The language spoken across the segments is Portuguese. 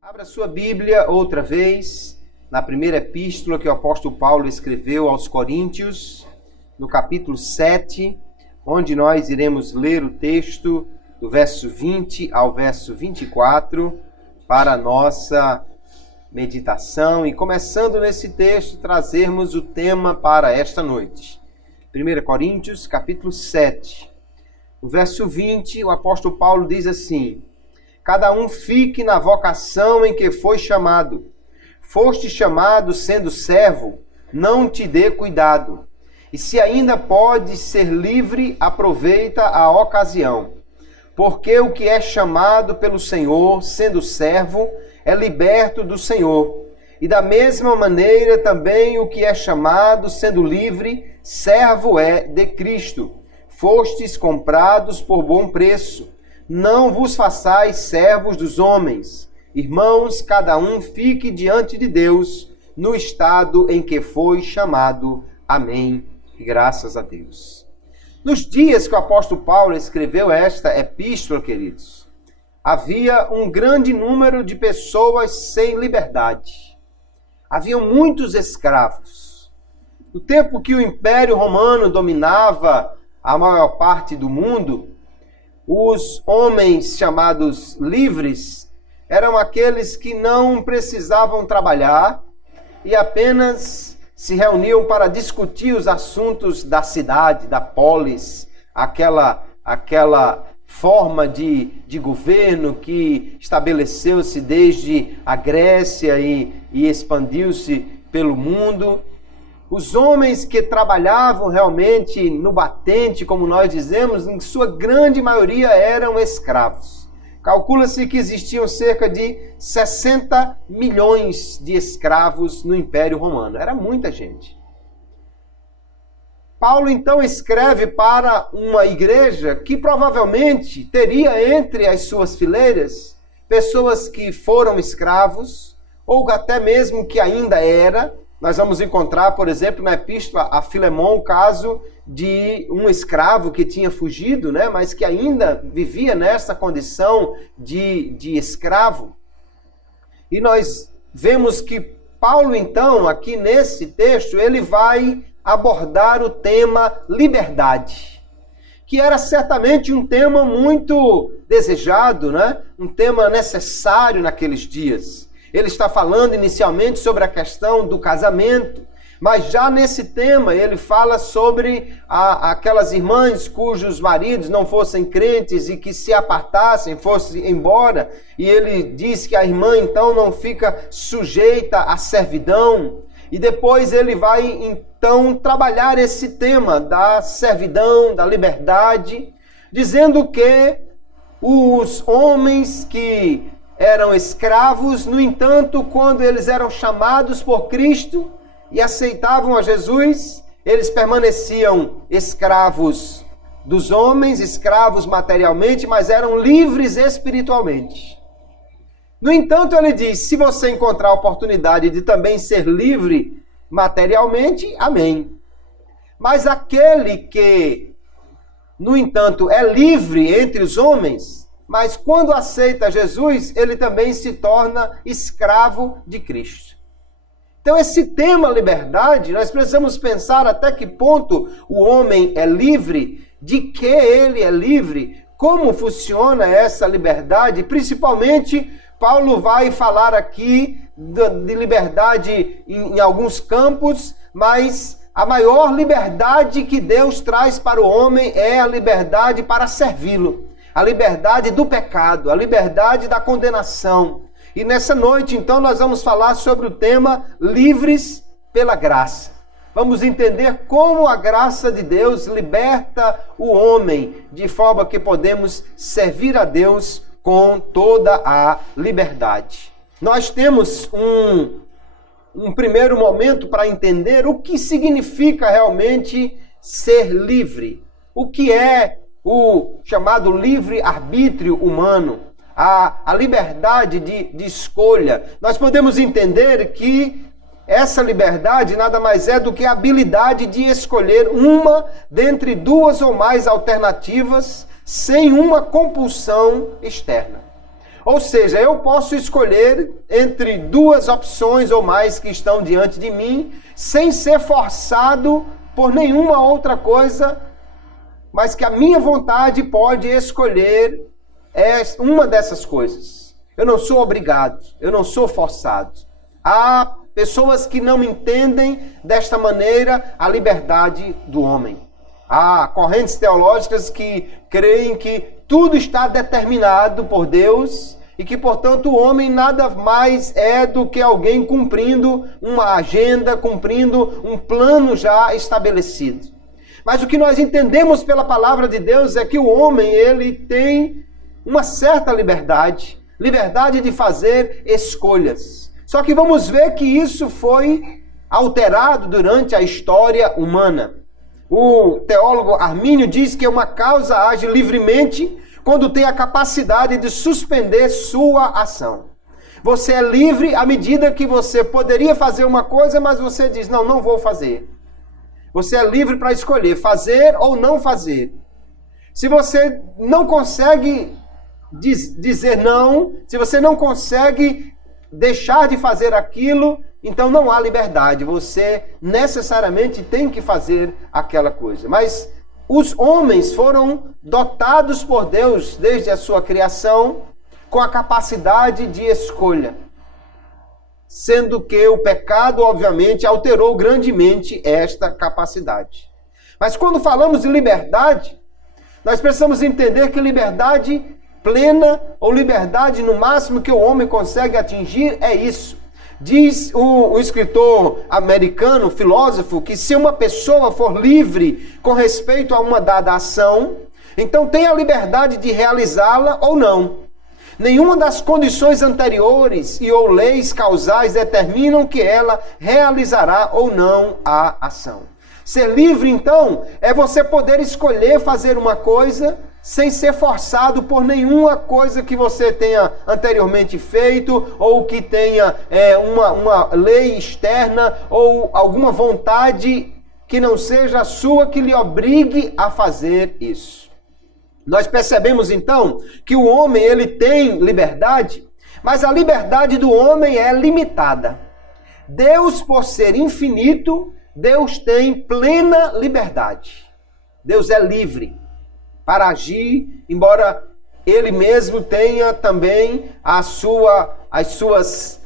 Abra sua Bíblia outra vez, na primeira epístola que o apóstolo Paulo escreveu aos Coríntios, no capítulo 7, onde nós iremos ler o texto do verso 20 ao verso 24 para a nossa meditação e, começando nesse texto, trazermos o tema para esta noite. 1 Coríntios, capítulo 7, no verso 20, o apóstolo Paulo diz assim: cada um fique na vocação em que foi chamado. Foste chamado sendo servo, não te dê cuidado. E se ainda podes ser livre, aproveita a ocasião. Porque o que é chamado pelo Senhor, sendo servo, é liberto do Senhor. E da mesma maneira também o que é chamado, sendo livre, servo é de Cristo. Fostes comprados por bom preço. Não vos façais servos dos homens. Irmãos, cada um fique diante de Deus no estado em que foi chamado. Amém. E graças a Deus. Nos dias que o apóstolo Paulo escreveu esta epístola, queridos, havia um grande número de pessoas sem liberdade. Haviam muitos escravos. No tempo que o Império Romano dominava a maior parte do mundo, os homens chamados livres eram aqueles que não precisavam trabalhar e apenas se reuniam para discutir os assuntos da cidade, da polis, aquela forma de governo que estabeleceu-se desde a Grécia e expandiu-se pelo mundo. Os homens que trabalhavam realmente no batente, como nós dizemos, em sua grande maioria eram escravos. Calcula-se que existiam cerca de 60 milhões de escravos no Império Romano. Era muita gente. Paulo então escreve para uma igreja que provavelmente teria entre as suas fileiras pessoas que foram escravos, ou até mesmo que ainda era. Nós vamos encontrar, por exemplo, na epístola a Filemão, o caso de um escravo que tinha fugido, mas que ainda vivia nessa condição de escravo. E nós vemos que Paulo, então, aqui nesse texto, ele vai abordar o tema liberdade, que era certamente um tema muito desejado, um tema necessário naqueles dias. Ele está falando inicialmente sobre a questão do casamento, mas já nesse tema ele fala sobre aquelas irmãs cujos maridos não fossem crentes e que se apartassem, fossem embora. E ele diz que a irmã então não fica sujeita à servidão. E depois ele vai então trabalhar esse tema da servidão, da liberdade, dizendo que os homens que eram escravos, no entanto, quando eles eram chamados por Cristo e aceitavam a Jesus, eles permaneciam escravos dos homens, escravos materialmente, mas eram livres espiritualmente. No entanto, ele diz, se você encontrar a oportunidade de também ser livre materialmente, amém. Mas aquele que, no entanto, é livre entre os homens, mas quando aceita Jesus, ele também se torna escravo de Cristo. Então esse tema liberdade, nós precisamos pensar até que ponto o homem é livre, de que ele é livre, como funciona essa liberdade. Principalmente, Paulo vai falar aqui de liberdade em alguns campos, mas a maior liberdade que Deus traz para o homem é a liberdade para servi-lo. A liberdade do pecado, a liberdade da condenação. E nessa noite, então, nós vamos falar sobre o tema livres pela graça. Vamos entender como a graça de Deus liberta o homem, de forma que podemos servir a Deus com toda a liberdade. Nós temos um primeiro momento para entender o que significa realmente ser livre. O que é o chamado livre-arbítrio humano, a liberdade de escolha. Nós podemos entender que essa liberdade nada mais é do que a habilidade de escolher uma dentre duas ou mais alternativas sem uma compulsão externa. Ou seja, eu posso escolher entre duas opções ou mais que estão diante de mim, sem ser forçado por nenhuma outra coisa, mas que a minha vontade pode escolher uma dessas coisas. Eu não sou obrigado, eu não sou forçado. Há pessoas que não entendem desta maneira a liberdade do homem. Há correntes teológicas que creem que tudo está determinado por Deus e que, portanto, o homem nada mais é do que alguém cumprindo uma agenda, cumprindo um plano já estabelecido. Mas o que nós entendemos pela palavra de Deus é que o homem, ele tem uma certa liberdade de fazer escolhas. Só que vamos ver que isso foi alterado durante a história humana. O teólogo Armínio diz que uma causa age livremente quando tem a capacidade de suspender sua ação. Você é livre à medida que você poderia fazer uma coisa, mas você diz, não vou fazer. Você é livre para escolher fazer ou não fazer. Se você não consegue dizer não, se você não consegue deixar de fazer aquilo, então não há liberdade. Você necessariamente tem que fazer aquela coisa. Mas os homens foram dotados por Deus, desde a sua criação, com a capacidade de escolha. Sendo que o pecado, obviamente, alterou grandemente esta capacidade. Mas quando falamos de liberdade, nós precisamos entender que liberdade plena, ou liberdade no máximo que o homem consegue atingir, é isso. Diz o escritor americano, filósofo, que se uma pessoa for livre com respeito a uma dada ação, então tem a liberdade de realizá-la ou não. Nenhuma das condições anteriores e ou leis causais determinam que ela realizará ou não a ação. Ser livre, então, é você poder escolher fazer uma coisa sem ser forçado por nenhuma coisa que você tenha anteriormente feito, ou que tenha uma lei externa, ou alguma vontade que não seja a sua que lhe obrigue a fazer isso. Nós percebemos então que o homem ele tem liberdade, mas a liberdade do homem é limitada. Deus, por ser infinito, Deus tem plena liberdade. Deus é livre para agir, embora ele mesmo tenha também as suas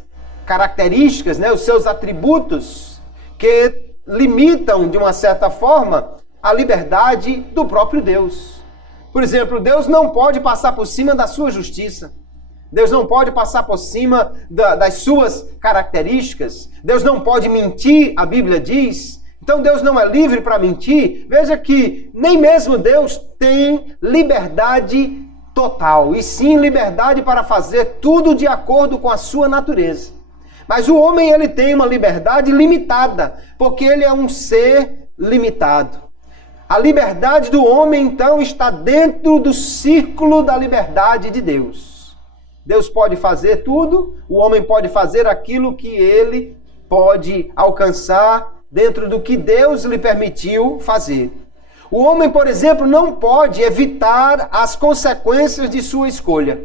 características, os seus atributos, que limitam, de uma certa forma, a liberdade do próprio Deus. Por exemplo, Deus não pode passar por cima da sua justiça. Deus não pode passar por cima das suas características. Deus não pode mentir, a Bíblia diz. Então Deus não é livre para mentir. Veja que nem mesmo Deus tem liberdade total, e sim liberdade para fazer tudo de acordo com a sua natureza. Mas o homem ele tem uma liberdade limitada, porque ele é um ser limitado. A liberdade do homem, então, está dentro do círculo da liberdade de Deus. Deus pode fazer tudo, o homem pode fazer aquilo que ele pode alcançar dentro do que Deus lhe permitiu fazer. O homem, por exemplo, não pode evitar as consequências de sua escolha.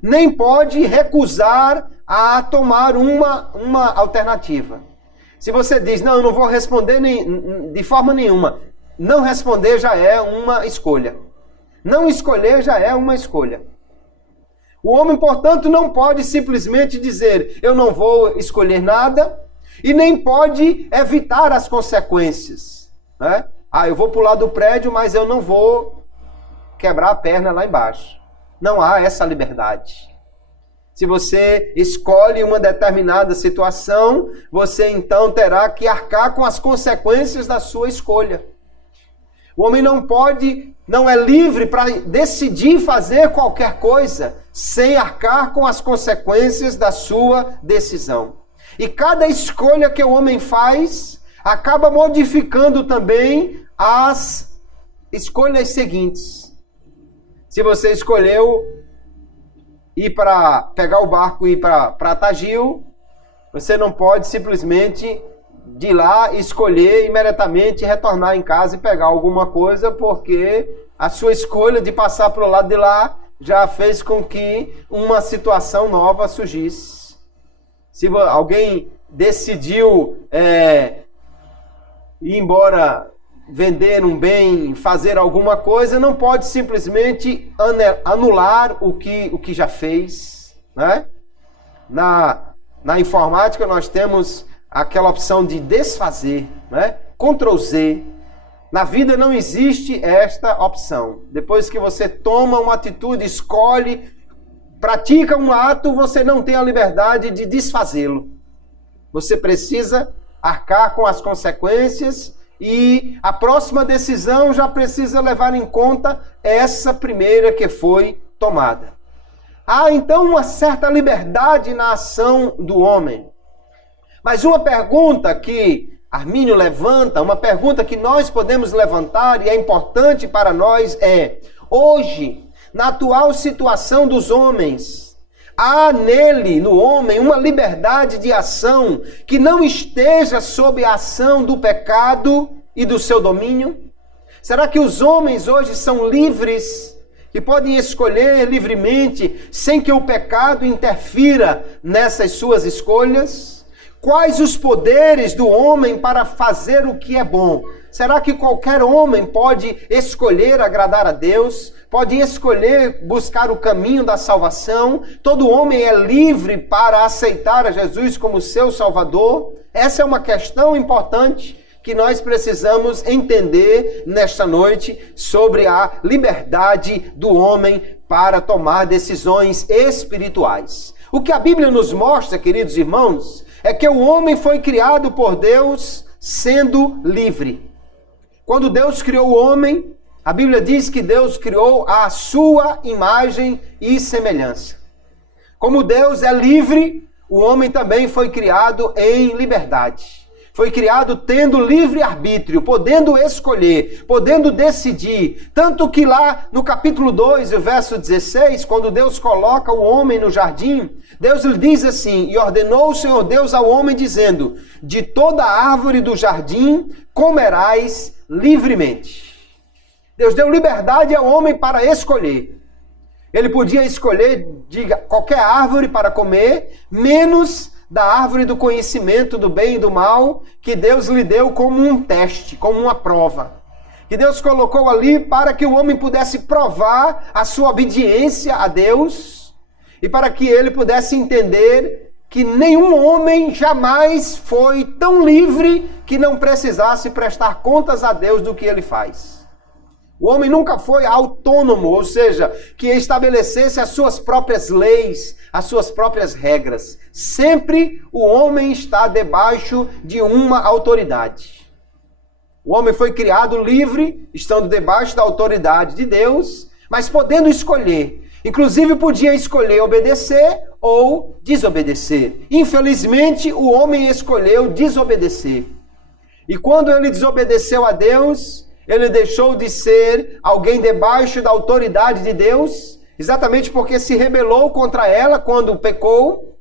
Nem pode recusar a tomar uma alternativa. Se você diz, eu não vou responder de forma nenhuma, não responder já é uma escolha. Não escolher já é uma escolha. O homem, portanto, não pode simplesmente dizer, eu não vou escolher nada, e nem pode evitar as consequências. Eu vou pular do prédio, mas eu não vou quebrar a perna lá embaixo. Não há essa liberdade. Se você escolhe uma determinada situação, você então terá que arcar com as consequências da sua escolha. O homem não é livre para decidir fazer qualquer coisa sem arcar com as consequências da sua decisão. E cada escolha que o homem faz acaba modificando também as escolhas seguintes. Se você escolheu pegar o barco e ir para Tagil, Você não pode simplesmente de ir lá, escolher imediatamente, retornar em casa e pegar alguma coisa, porque a sua escolha de passar para o lado de lá já fez com que uma situação nova surgisse. Se alguém decidiu ir embora, vender um bem, fazer alguma coisa, não pode simplesmente anular o que já fez, né? Na informática nós temos aquela opção de desfazer, né? Ctrl Z. Na vida não existe esta opção. Depois que você toma uma atitude, escolhe, pratica um ato, você não tem a liberdade de desfazê-lo. Você precisa arcar com as consequências e a próxima decisão já precisa levar em conta essa primeira que foi tomada. Há então uma certa liberdade na ação do homem. Mas uma pergunta que Armínio levanta, uma pergunta que nós podemos levantar e é importante para nós é: hoje, na atual situação dos homens, há nele, no homem, uma liberdade de ação que não esteja sob a ação do pecado e do seu domínio? Será que os homens hoje são livres, que podem escolher livremente, sem que o pecado interfira nessas suas escolhas? Quais os poderes do homem para fazer o que é bom? Será que qualquer homem pode escolher agradar a Deus? Pode escolher buscar o caminho da salvação? Todo homem é livre para aceitar a Jesus como seu Salvador? Essa é uma questão importante que nós precisamos entender nesta noite sobre a liberdade do homem para tomar decisões espirituais. O que a Bíblia nos mostra, queridos irmãos, é que o homem foi criado por Deus sendo livre. Quando Deus criou o homem, a Bíblia diz que Deus criou a sua imagem e semelhança. Como Deus é livre, o homem também foi criado em liberdade. Foi criado tendo livre arbítrio, podendo escolher, podendo decidir. Tanto que lá no capítulo 2, o verso 16, quando Deus coloca o homem no jardim, Deus lhe diz assim: e ordenou o Senhor Deus ao homem, dizendo: de toda árvore do jardim comerás livremente. Deus deu liberdade ao homem para escolher. Ele podia escolher de qualquer árvore para comer, menos da árvore do conhecimento do bem e do mal, que Deus lhe deu como um teste, como uma prova. Que Deus colocou ali para que o homem pudesse provar a sua obediência a Deus e para que ele pudesse entender que nenhum homem jamais foi tão livre que não precisasse prestar contas a Deus do que ele faz. O homem nunca foi autônomo, ou seja, que estabelecesse as suas próprias leis, as suas próprias regras. Sempre o homem está debaixo de uma autoridade. O homem foi criado livre, estando debaixo da autoridade de Deus, mas podendo escolher. Inclusive podia escolher obedecer ou desobedecer. Infelizmente, o homem escolheu desobedecer. E quando ele desobedeceu a Deus, ele deixou de ser alguém debaixo da autoridade de Deus, exatamente porque se rebelou contra ela quando pecou.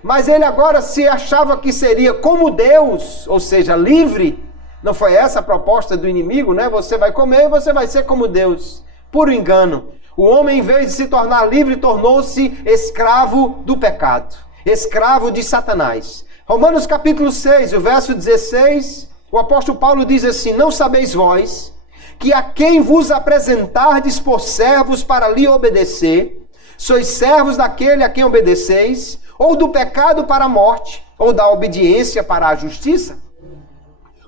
Mas ele agora se achava que seria como Deus, ou seja, livre. Não foi essa a proposta do inimigo, né? Você vai comer e você vai ser como Deus. Puro engano. O homem, em vez de se tornar livre, tornou-se escravo do pecado. Escravo de Satanás. Romanos capítulo 6, o verso 16... o apóstolo Paulo diz assim: não sabeis vós que a quem vos apresentardes por servos para lhe obedecer, sois servos daquele a quem obedeceis, ou do pecado para a morte, ou da obediência para a justiça?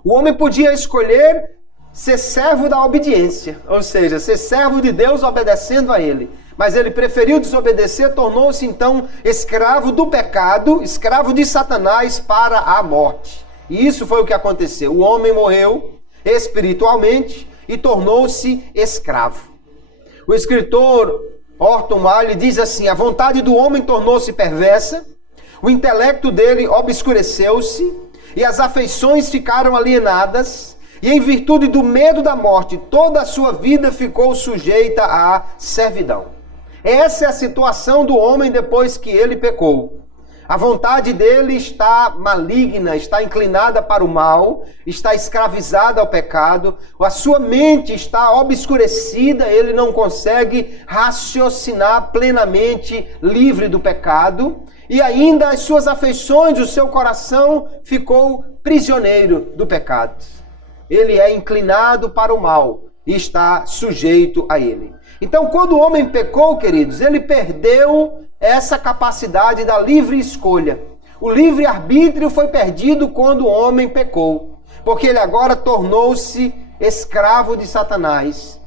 O homem podia escolher ser servo da obediência, ou seja, ser servo de Deus obedecendo a ele. Mas ele preferiu desobedecer, tornou-se então escravo do pecado, escravo de Satanás para a morte. E isso foi o que aconteceu. O homem morreu espiritualmente e tornou-se escravo. O escritor Orton Wilde diz assim: a vontade do homem tornou-se perversa, o intelecto dele obscureceu-se e as afeições ficaram alienadas, e em virtude do medo da morte, toda a sua vida ficou sujeita à servidão. Essa é a situação do homem depois que ele pecou. A vontade dele está maligna, está inclinada para o mal, está escravizada ao pecado, a sua mente está obscurecida, ele não consegue raciocinar plenamente livre do pecado, e ainda as suas afeições, o seu coração ficou prisioneiro do pecado. Ele é inclinado para o mal e está sujeito a ele. Então, quando o homem pecou, queridos, ele perdeu essa capacidade da livre escolha. O livre-arbítrio foi perdido quando o homem pecou, porque ele agora tornou-se escravo de Satanás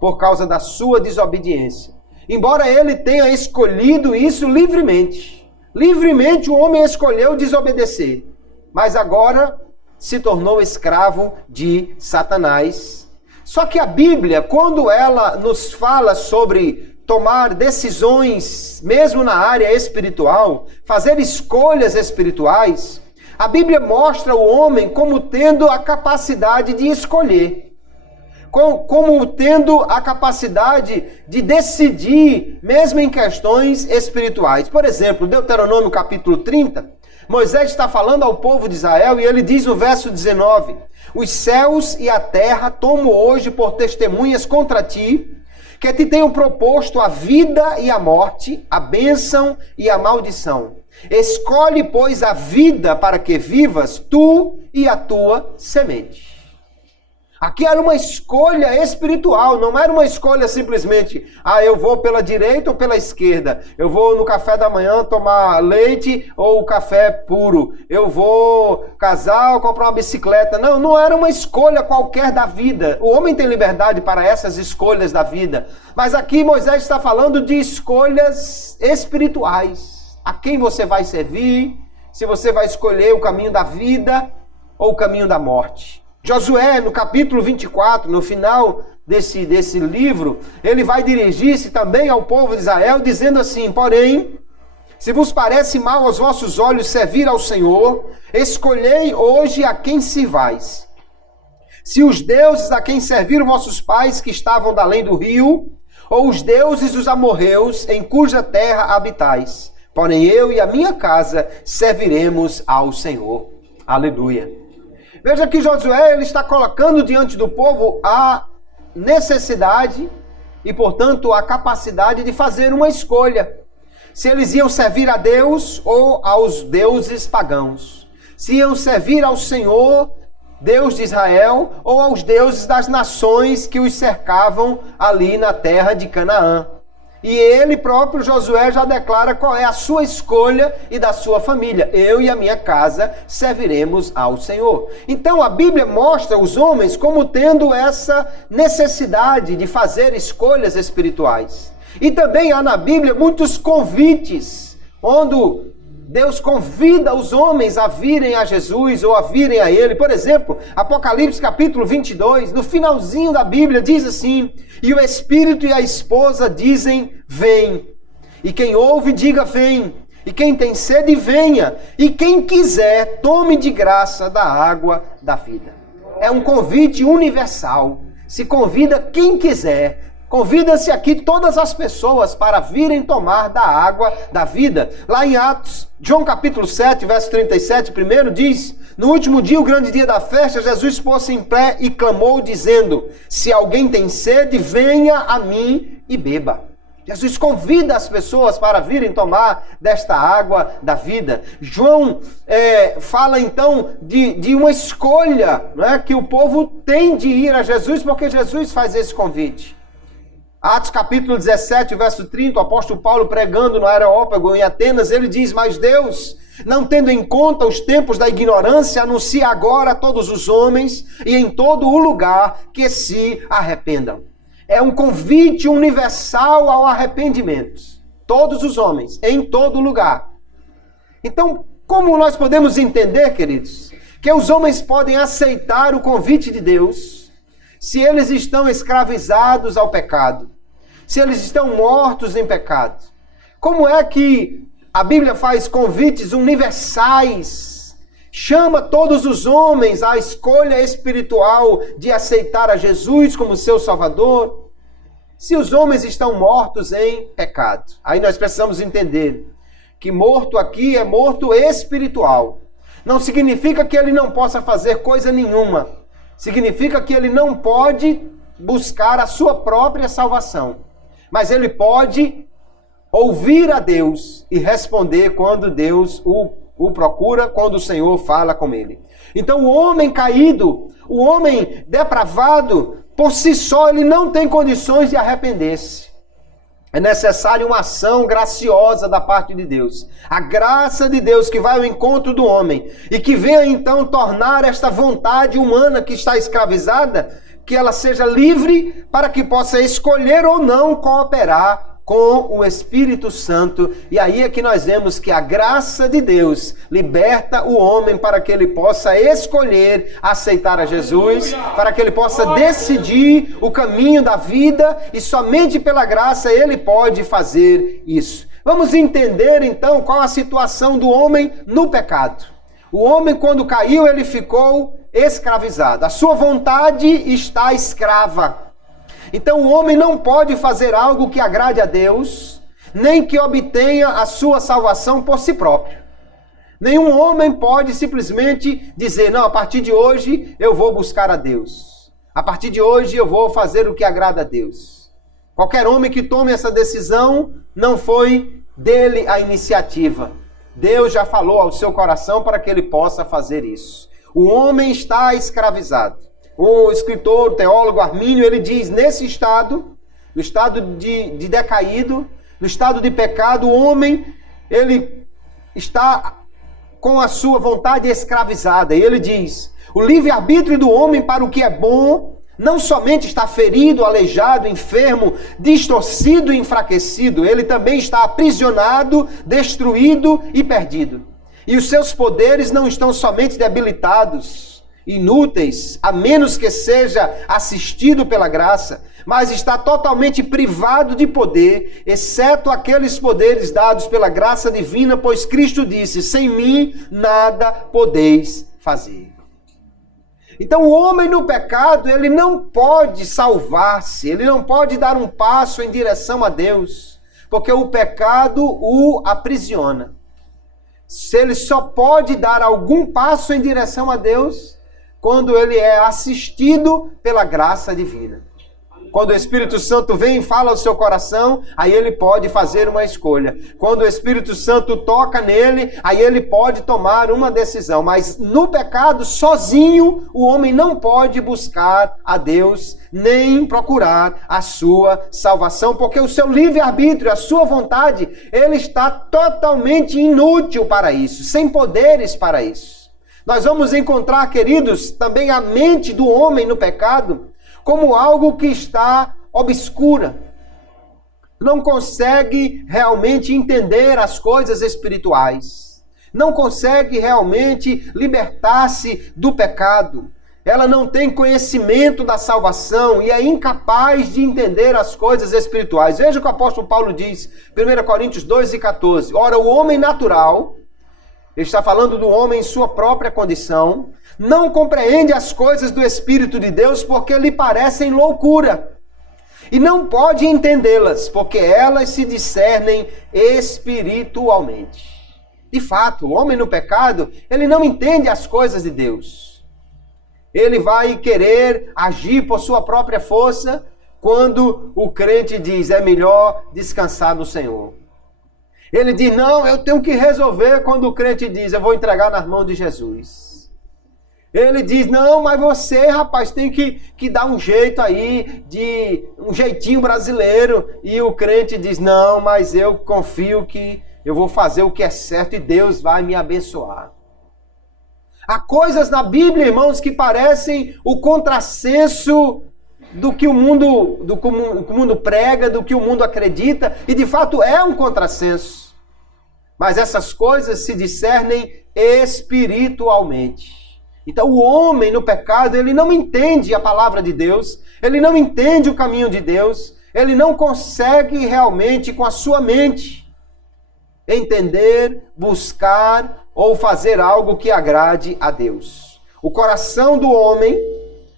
por causa da sua desobediência. Embora ele tenha escolhido isso livremente. Livremente o homem escolheu desobedecer, mas agora se tornou escravo de Satanás. Só que a Bíblia, quando ela nos fala sobre tomar decisões, mesmo na área espiritual, fazer escolhas espirituais, a Bíblia mostra o homem como tendo a capacidade de escolher, como tendo a capacidade de decidir, mesmo em questões espirituais. Por exemplo, Deuteronômio capítulo 30, Moisés está falando ao povo de Israel e ele diz no verso 19: os céus e a terra tomo hoje por testemunhas contra ti, que te tenho proposto a vida e a morte, a bênção e a maldição. Escolhe, pois, a vida para que vivas, tu e a tua semente. Aqui era uma escolha espiritual, não era uma escolha simplesmente, eu vou pela direita ou pela esquerda, eu vou no café da manhã tomar leite ou café puro, eu vou casar ou comprar uma bicicleta. Não, não era uma escolha qualquer da vida. O homem tem liberdade para essas escolhas da vida, mas aqui Moisés está falando de escolhas espirituais. A quem você vai servir, se você vai escolher o caminho da vida ou o caminho da morte. Josué, no capítulo 24, no final desse livro, ele vai dirigir-se também ao povo de Israel, dizendo assim: porém, se vos parece mal aos vossos olhos servir ao Senhor, escolhei hoje a quem sirvais. Se os deuses a quem serviram vossos pais que estavam da além do rio, ou os deuses dos amorreus em cuja terra habitais. Porém, eu e a minha casa serviremos ao Senhor. Aleluia. Veja que Josué ele está colocando diante do povo a necessidade e, portanto, a capacidade de fazer uma escolha. Se eles iam servir a Deus ou aos deuses pagãos. Se iam servir ao Senhor, Deus de Israel, ou aos deuses das nações que os cercavam ali na terra de Canaã. E ele próprio, Josué, já declara qual é a sua escolha e da sua família. Eu e a minha casa serviremos ao Senhor. Então a Bíblia mostra os homens como tendo essa necessidade de fazer escolhas espirituais. E também há na Bíblia muitos convites, onde Deus convida os homens a virem a Jesus ou a virem a Ele. Por exemplo, Apocalipse capítulo 22, no finalzinho da Bíblia, diz assim: e o Espírito e a esposa dizem, vem. E quem ouve, diga, vem. E quem tem sede, venha. E quem quiser, tome de graça da água da vida. É um convite universal. Se convida quem quiser. Convida-se aqui todas as pessoas para virem tomar da água da vida. Lá em Atos, João capítulo 7, verso 37, primeiro diz: no último dia, o grande dia da festa, Jesus pôs-se em pé e clamou, dizendo: se alguém tem sede, venha a mim e beba. Jesus convida as pessoas para virem tomar desta água da vida. João fala então de uma escolha, não é, que o povo tem de ir a Jesus, porque Jesus faz esse convite. Atos capítulo 17, verso 30, o apóstolo Paulo pregando no Areópago em Atenas, ele diz: mas Deus, não tendo em conta os tempos da ignorância, anuncia agora a todos os homens e em todo o lugar que se arrependam. É um convite universal ao arrependimento. Todos os homens, em todo lugar. Então, como nós podemos entender, queridos, que os homens podem aceitar o convite de Deus se eles estão escravizados ao pecado, se eles estão mortos em pecado? Como é que a Bíblia faz convites universais, chama todos os homens à escolha espiritual de aceitar a Jesus como seu Salvador, se os homens estão mortos em pecado? Aí nós precisamos entender que morto aqui é morto espiritual. Não significa que ele não possa fazer coisa nenhuma. Significa que ele não pode buscar a sua própria salvação. Mas ele pode ouvir a Deus e responder quando Deus o procura, quando o Senhor fala com ele. Então o homem caído, o homem depravado, por si só ele não tem condições de arrepender-se. É necessária uma ação graciosa da parte de Deus. A graça de Deus que vai ao encontro do homem e que venha então tornar esta vontade humana que está escravizada, que ela seja livre para que possa escolher ou não cooperar com o Espírito Santo. E aí é que nós vemos que a graça de Deus liberta o homem para que ele possa escolher aceitar a Jesus, para que ele possa decidir o caminho da vida, e somente pela graça ele pode fazer isso. Vamos entender então qual a situação do homem no pecado. O homem, quando caiu, ele ficou escravizado. A sua vontade está escrava. Então o homem não pode fazer algo que agrade a Deus, nem que obtenha a sua salvação por si próprio. Nenhum homem pode simplesmente dizer, não, a partir de hoje eu vou buscar a Deus. A partir de hoje eu vou fazer o que agrada a Deus. Qualquer homem que tome essa decisão, não foi dele a iniciativa. Deus já falou ao seu coração para que ele possa fazer isso. O homem está escravizado. O escritor, o teólogo Armínio, ele diz, nesse estado, no estado de decaído, no estado de pecado, o homem, ele está com a sua vontade escravizada. E ele diz, o livre-arbítrio do homem para o que é bom, não somente está ferido, aleijado, enfermo, distorcido e enfraquecido, ele também está aprisionado, destruído e perdido. E os seus poderes não estão somente debilitados, inúteis, a menos que seja assistido pela graça, mas está totalmente privado de poder, exceto aqueles poderes dados pela graça divina, pois Cristo disse, sem mim nada podeis fazer. Então o homem no pecado, ele não pode salvar-se, ele não pode dar um passo em direção a Deus, porque o pecado o aprisiona. Se ele só pode dar algum passo em direção a Deus quando ele é assistido pela graça divina. Quando o Espírito Santo vem e fala ao seu coração, aí ele pode fazer uma escolha. Quando o Espírito Santo toca nele, aí ele pode tomar uma decisão. Mas no pecado, sozinho, o homem não pode buscar a Deus, nem procurar a sua salvação, porque o seu livre-arbítrio, a sua vontade, ele está totalmente inútil para isso, sem poderes para isso. Nós vamos encontrar, queridos, também a mente do homem no pecado como algo que está obscura. Não consegue realmente entender as coisas espirituais. Não consegue realmente libertar-se do pecado. Ela não tem conhecimento da salvação e é incapaz de entender as coisas espirituais. Veja o que o apóstolo Paulo diz, 1 Coríntios 2:14. Ora, o homem natural, ele está falando do homem em sua própria condição, não compreende as coisas do Espírito de Deus porque lhe parecem loucura. E não pode entendê-las porque elas se discernem espiritualmente. De fato, o homem no pecado, ele não entende as coisas de Deus. Ele vai querer agir por sua própria força quando o crente diz, é melhor descansar no Senhor. Ele diz, não, eu tenho que resolver quando o crente diz, eu vou entregar nas mãos de Jesus. Ele diz, não, mas você, rapaz, tem que dar um jeito aí, um jeitinho brasileiro. E o crente diz, não, mas eu confio que eu vou fazer o que é certo e Deus vai me abençoar. Há coisas na Bíblia, irmãos, que parecem o contrassenso do que o mundo prega, do que o mundo acredita, e de fato é um contrassenso. Mas essas coisas se discernem espiritualmente. Então o homem no pecado, ele não entende a palavra de Deus, ele não entende o caminho de Deus, ele não consegue realmente com a sua mente entender, buscar ou fazer algo que agrade a Deus. O coração do homem,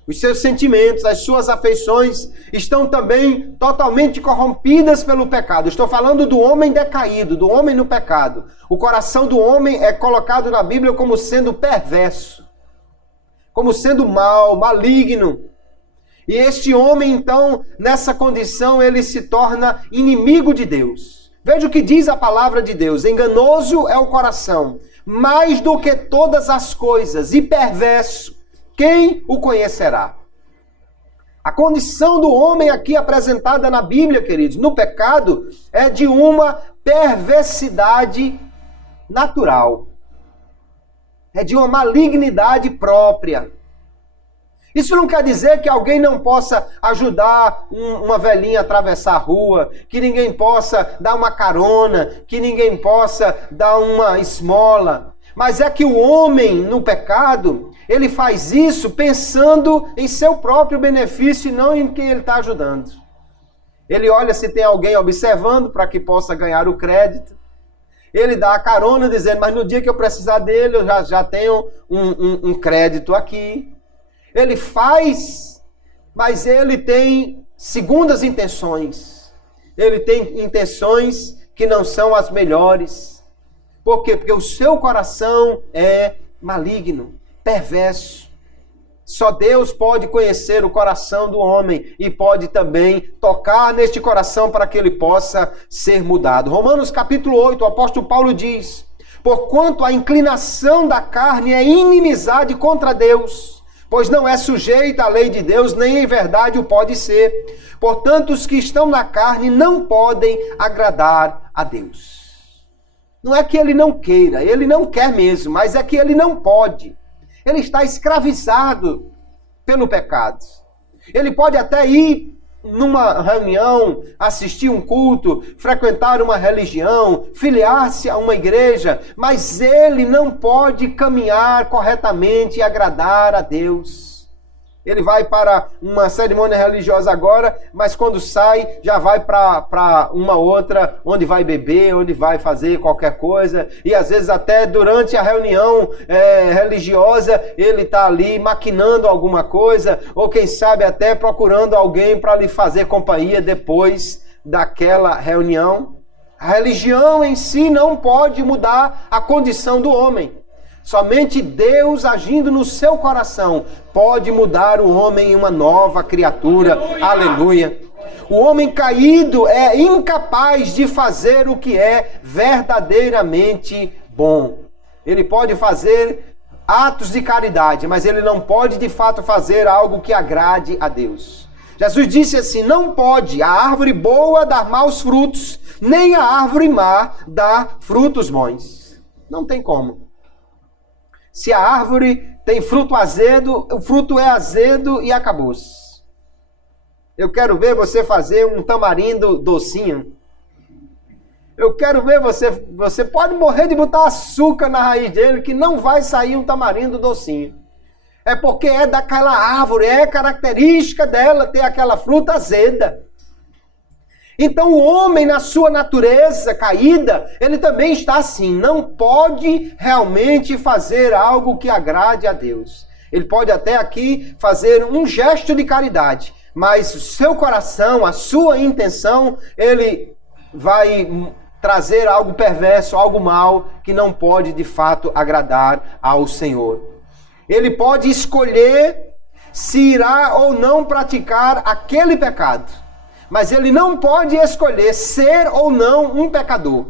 Os seus sentimentos, as suas afeições estão também totalmente corrompidas pelo pecado. Estou falando do homem decaído, do homem no pecado. O coração do homem é colocado na Bíblia como sendo perverso, como sendo mau, maligno. E este homem, então, nessa condição, ele se torna inimigo de Deus. Veja o que diz a palavra de Deus. Enganoso é o coração, mais do que todas as coisas, e perverso. Quem o conhecerá? A condição do homem aqui apresentada na Bíblia, queridos, no pecado, é de uma perversidade natural. É de uma malignidade própria. Isso não quer dizer que alguém não possa ajudar uma velhinha a atravessar a rua, que ninguém possa dar uma carona, que ninguém possa dar uma esmola. Mas é que o homem no pecado, ele faz isso pensando em seu próprio benefício e não em quem ele está ajudando. Ele olha se tem alguém observando para que possa ganhar o crédito. Ele dá a carona dizendo, mas no dia que eu precisar dele, eu já tenho um crédito aqui. Ele faz, mas ele tem segundas intenções. Ele tem intenções que não são as melhores. Por quê? Porque o seu coração é maligno, perverso. Só Deus pode conhecer o coração do homem e pode também tocar neste coração para que ele possa ser mudado. Romanos capítulo 8, o apóstolo Paulo diz, porquanto a inclinação da carne é inimizade contra Deus, pois não é sujeita à lei de Deus, nem em verdade o pode ser. Portanto, os que estão na carne não podem agradar a Deus. Não é que ele não queira, ele não quer mesmo, mas é que ele não pode. Ele está escravizado pelo pecado. Ele pode até ir numa reunião, assistir um culto, frequentar uma religião, filiar-se a uma igreja, mas ele não pode caminhar corretamente e agradar a Deus. Ele vai para uma cerimônia religiosa agora, mas quando sai, já vai para uma outra, onde vai beber, onde vai fazer qualquer coisa. E às vezes até durante a reunião religiosa, ele está ali maquinando alguma coisa, ou quem sabe até procurando alguém para lhe fazer companhia depois daquela reunião. A religião em si não pode mudar a condição do homem. Somente Deus agindo no seu coração pode mudar o homem em uma nova criatura. Aleluia! Aleluia. O homem caído é incapaz de fazer o que é verdadeiramente bom. Ele pode fazer atos de caridade, mas ele não pode de fato fazer algo que agrade a Deus. Jesus disse assim, não pode a árvore boa dar maus frutos, nem a árvore má dar frutos bons. Não tem como. Se a árvore tem fruto azedo, o fruto é azedo e acabou-se. Eu quero ver você fazer um tamarindo docinho. Eu quero ver você pode morrer de botar açúcar na raiz dele, que não vai sair um tamarindo docinho. É porque é daquela árvore, é característica dela ter aquela fruta azeda. Então o homem na sua natureza caída, ele também está assim, não pode realmente fazer algo que agrade a Deus. Ele pode até aqui fazer um gesto de caridade, mas o seu coração, a sua intenção, ele vai trazer algo perverso, algo mal, que não pode de fato agradar ao Senhor. Ele pode escolher se irá ou não praticar aquele pecado. Mas ele não pode escolher ser ou não um pecador.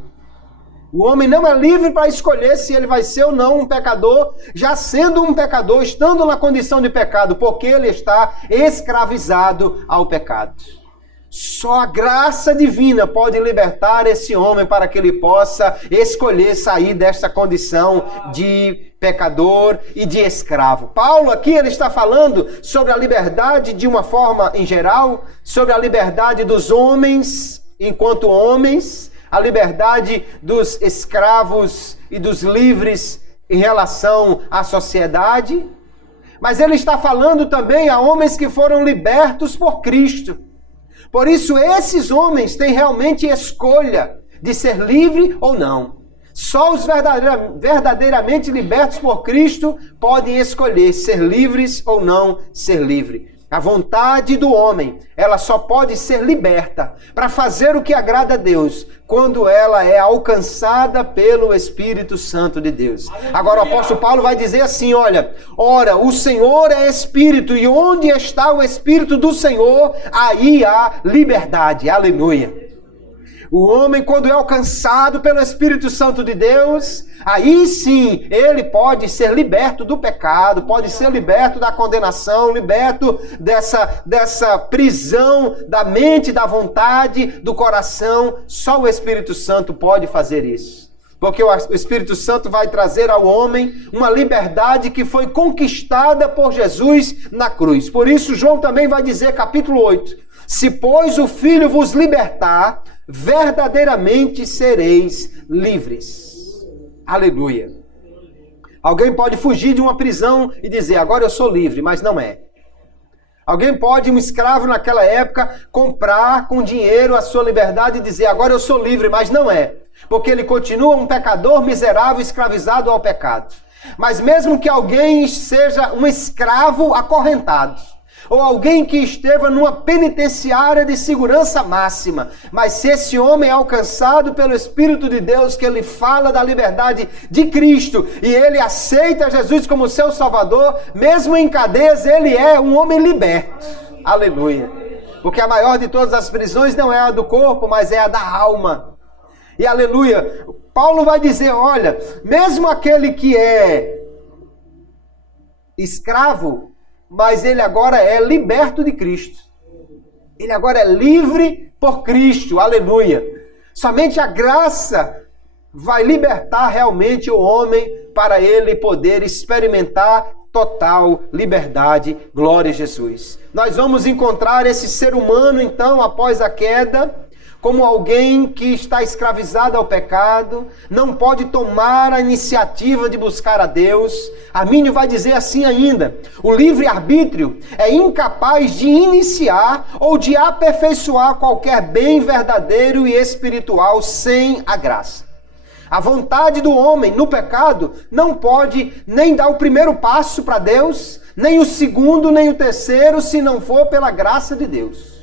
O homem não é livre para escolher se ele vai ser ou não um pecador, já sendo um pecador, estando na condição de pecado, porque ele está escravizado ao pecado. Só a graça divina pode libertar esse homem para que ele possa escolher sair desta condição de pecador e de escravo. Paulo aqui ele está falando sobre a liberdade de uma forma em geral, sobre a liberdade dos homens enquanto homens, a liberdade dos escravos e dos livres em relação à sociedade, mas ele está falando também a homens que foram libertos por Cristo. Por isso, esses homens têm realmente escolha de ser livre ou não. Só os verdadeiramente libertos por Cristo podem escolher ser livres ou não ser livre. A vontade do homem, ela só pode ser liberta para fazer o que agrada a Deus quando ela é alcançada pelo Espírito Santo de Deus. Agora o apóstolo Paulo vai dizer assim, olha, ora, o Senhor é Espírito e onde está o Espírito do Senhor, aí há liberdade. Aleluia. O homem, quando é alcançado pelo Espírito Santo de Deus, aí sim, ele pode ser liberto do pecado, pode ser liberto da condenação, liberto dessa prisão da mente, da vontade, do coração. Só o Espírito Santo pode fazer isso. Porque o Espírito Santo vai trazer ao homem uma liberdade que foi conquistada por Jesus na cruz. Por isso, João também vai dizer, capítulo 8, se pois o Filho vos libertar, verdadeiramente sereis livres. Aleluia. Alguém pode fugir de uma prisão e dizer, agora eu sou livre, mas não é. Alguém pode, um escravo naquela época, comprar com dinheiro a sua liberdade e dizer, agora eu sou livre, mas não é. Porque ele continua um pecador miserável, escravizado ao pecado. Mas mesmo que alguém seja um escravo acorrentado, ou alguém que esteve numa penitenciária de segurança máxima, mas se esse homem é alcançado pelo Espírito de Deus, que ele fala da liberdade de Cristo, e ele aceita Jesus como seu Salvador, mesmo em cadeias, ele é um homem liberto. Aleluia. Porque a maior de todas as prisões não é a do corpo, mas é a da alma. E aleluia, Paulo vai dizer, olha, mesmo aquele que é escravo, mas ele agora é liberto de Cristo. Ele agora é livre por Cristo, aleluia. Somente a graça vai libertar realmente o homem para ele poder experimentar total liberdade. Glória a Jesus. Nós vamos encontrar esse ser humano, então, após a queda, como alguém que está escravizado ao pecado, não pode tomar a iniciativa de buscar a Deus. Armínio vai dizer assim ainda, o livre-arbítrio é incapaz de iniciar ou de aperfeiçoar qualquer bem verdadeiro e espiritual sem a graça. A vontade do homem no pecado não pode nem dar o primeiro passo para Deus, nem o segundo, nem o terceiro, se não for pela graça de Deus.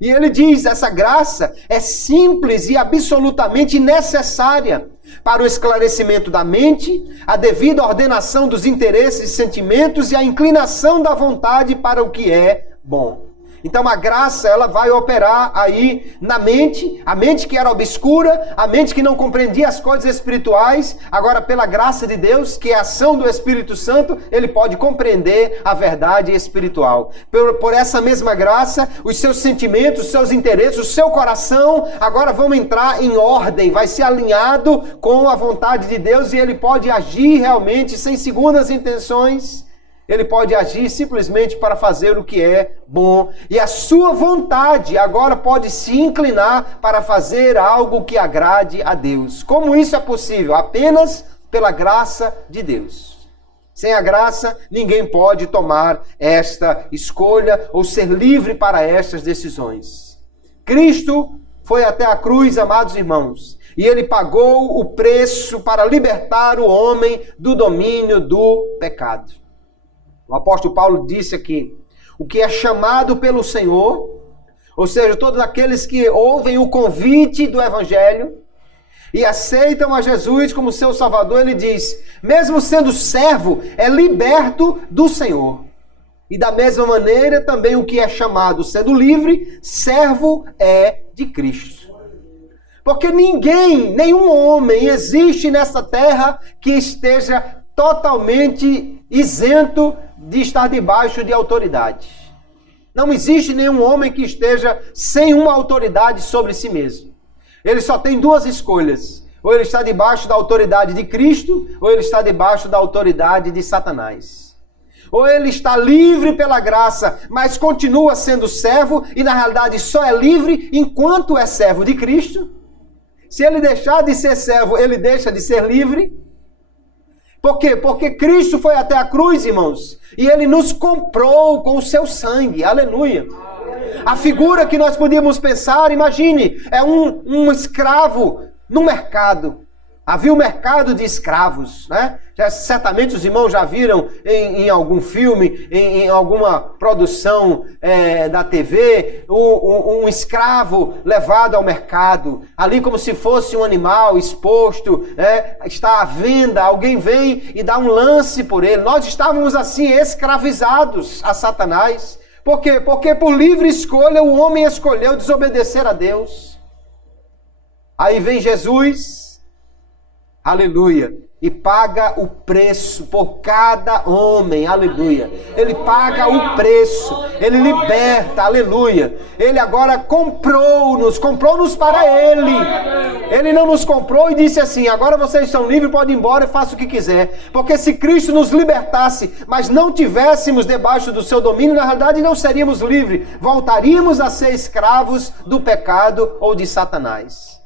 E ele diz, essa graça é simples e absolutamente necessária para o esclarecimento da mente, a devida ordenação dos interesses e sentimentos e a inclinação da vontade para o que é bom. Então a graça, ela vai operar aí na mente, a mente que era obscura, a mente que não compreendia as coisas espirituais, agora pela graça de Deus, que é a ação do Espírito Santo, ele pode compreender a verdade espiritual. Por essa mesma graça, os seus sentimentos, os seus interesses, o seu coração, agora vão entrar em ordem, vai ser alinhado com a vontade de Deus e ele pode agir realmente sem segundas intenções. Ele pode agir simplesmente para fazer o que é bom. E a sua vontade agora pode se inclinar para fazer algo que agrade a Deus. Como isso é possível? Apenas pela graça de Deus. Sem a graça, ninguém pode tomar esta escolha ou ser livre para estas decisões. Cristo foi até a cruz, amados irmãos, e ele pagou o preço para libertar o homem do domínio do pecado. O apóstolo Paulo disse aqui, o que é chamado pelo Senhor, ou seja, todos aqueles que ouvem o convite do Evangelho e aceitam a Jesus como seu Salvador, ele diz, mesmo sendo servo, é liberto do Senhor. E da mesma maneira, também o que é chamado sendo livre, servo é de Cristo. Porque nenhum homem existe nessa terra que esteja totalmente isento de estar debaixo de autoridade. Não existe nenhum homem que esteja sem uma autoridade sobre si mesmo. Ele só tem duas escolhas. Ou ele está debaixo da autoridade de Cristo, ou ele está debaixo da autoridade de Satanás. Ou ele está livre pela graça, mas continua sendo servo, e na realidade só é livre enquanto é servo de Cristo. Se ele deixar de ser servo, ele deixa de ser livre. Por quê? Porque Cristo foi até a cruz, irmãos, e ele nos comprou com o seu sangue. Aleluia. A figura que nós podíamos pensar, imagine, é um escravo no mercado. Havia um mercado de escravos, né? Certamente os irmãos já viram em algum filme, em alguma produção da TV, um escravo levado ao mercado, ali como se fosse um animal exposto, está à venda, alguém vem e dá um lance por ele. Nós estávamos assim escravizados a Satanás. Por quê? Porque por livre escolha o homem escolheu desobedecer a Deus. Aí vem Jesus, aleluia, e paga o preço por cada homem, aleluia. Ele paga o preço, ele liberta, aleluia. Ele agora comprou-nos para ele. Ele não nos comprou e disse assim, agora vocês estão livres, podem ir embora e façam o que quiser. Porque se Cristo nos libertasse, mas não tivéssemos debaixo do seu domínio, na realidade não seríamos livres. Voltaríamos a ser escravos do pecado ou de Satanás.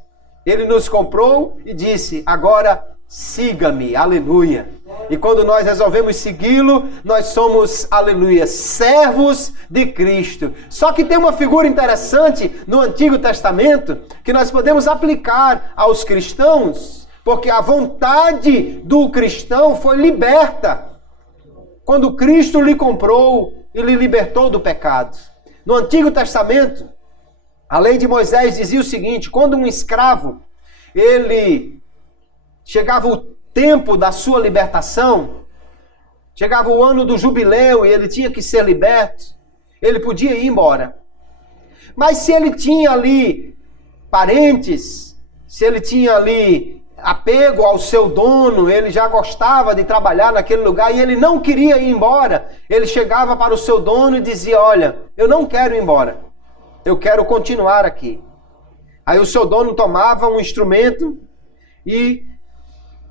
Ele nos comprou e disse, agora siga-me, aleluia. E quando nós resolvemos segui-lo, nós somos, aleluia, servos de Cristo. Só que tem uma figura interessante no Antigo Testamento que nós podemos aplicar aos cristãos, porque a vontade do cristão foi liberta quando Cristo lhe comprou e lhe libertou do pecado. No Antigo Testamento, a lei de Moisés dizia o seguinte, quando um escravo, chegava o tempo da sua libertação, chegava o ano do jubileu e ele tinha que ser liberto, ele podia ir embora. Mas se ele tinha ali parentes, se ele tinha ali apego ao seu dono, ele já gostava de trabalhar naquele lugar e ele não queria ir embora, ele chegava para o seu dono e dizia, olha, eu não quero ir embora, eu quero continuar aqui. Aí o seu dono tomava um instrumento e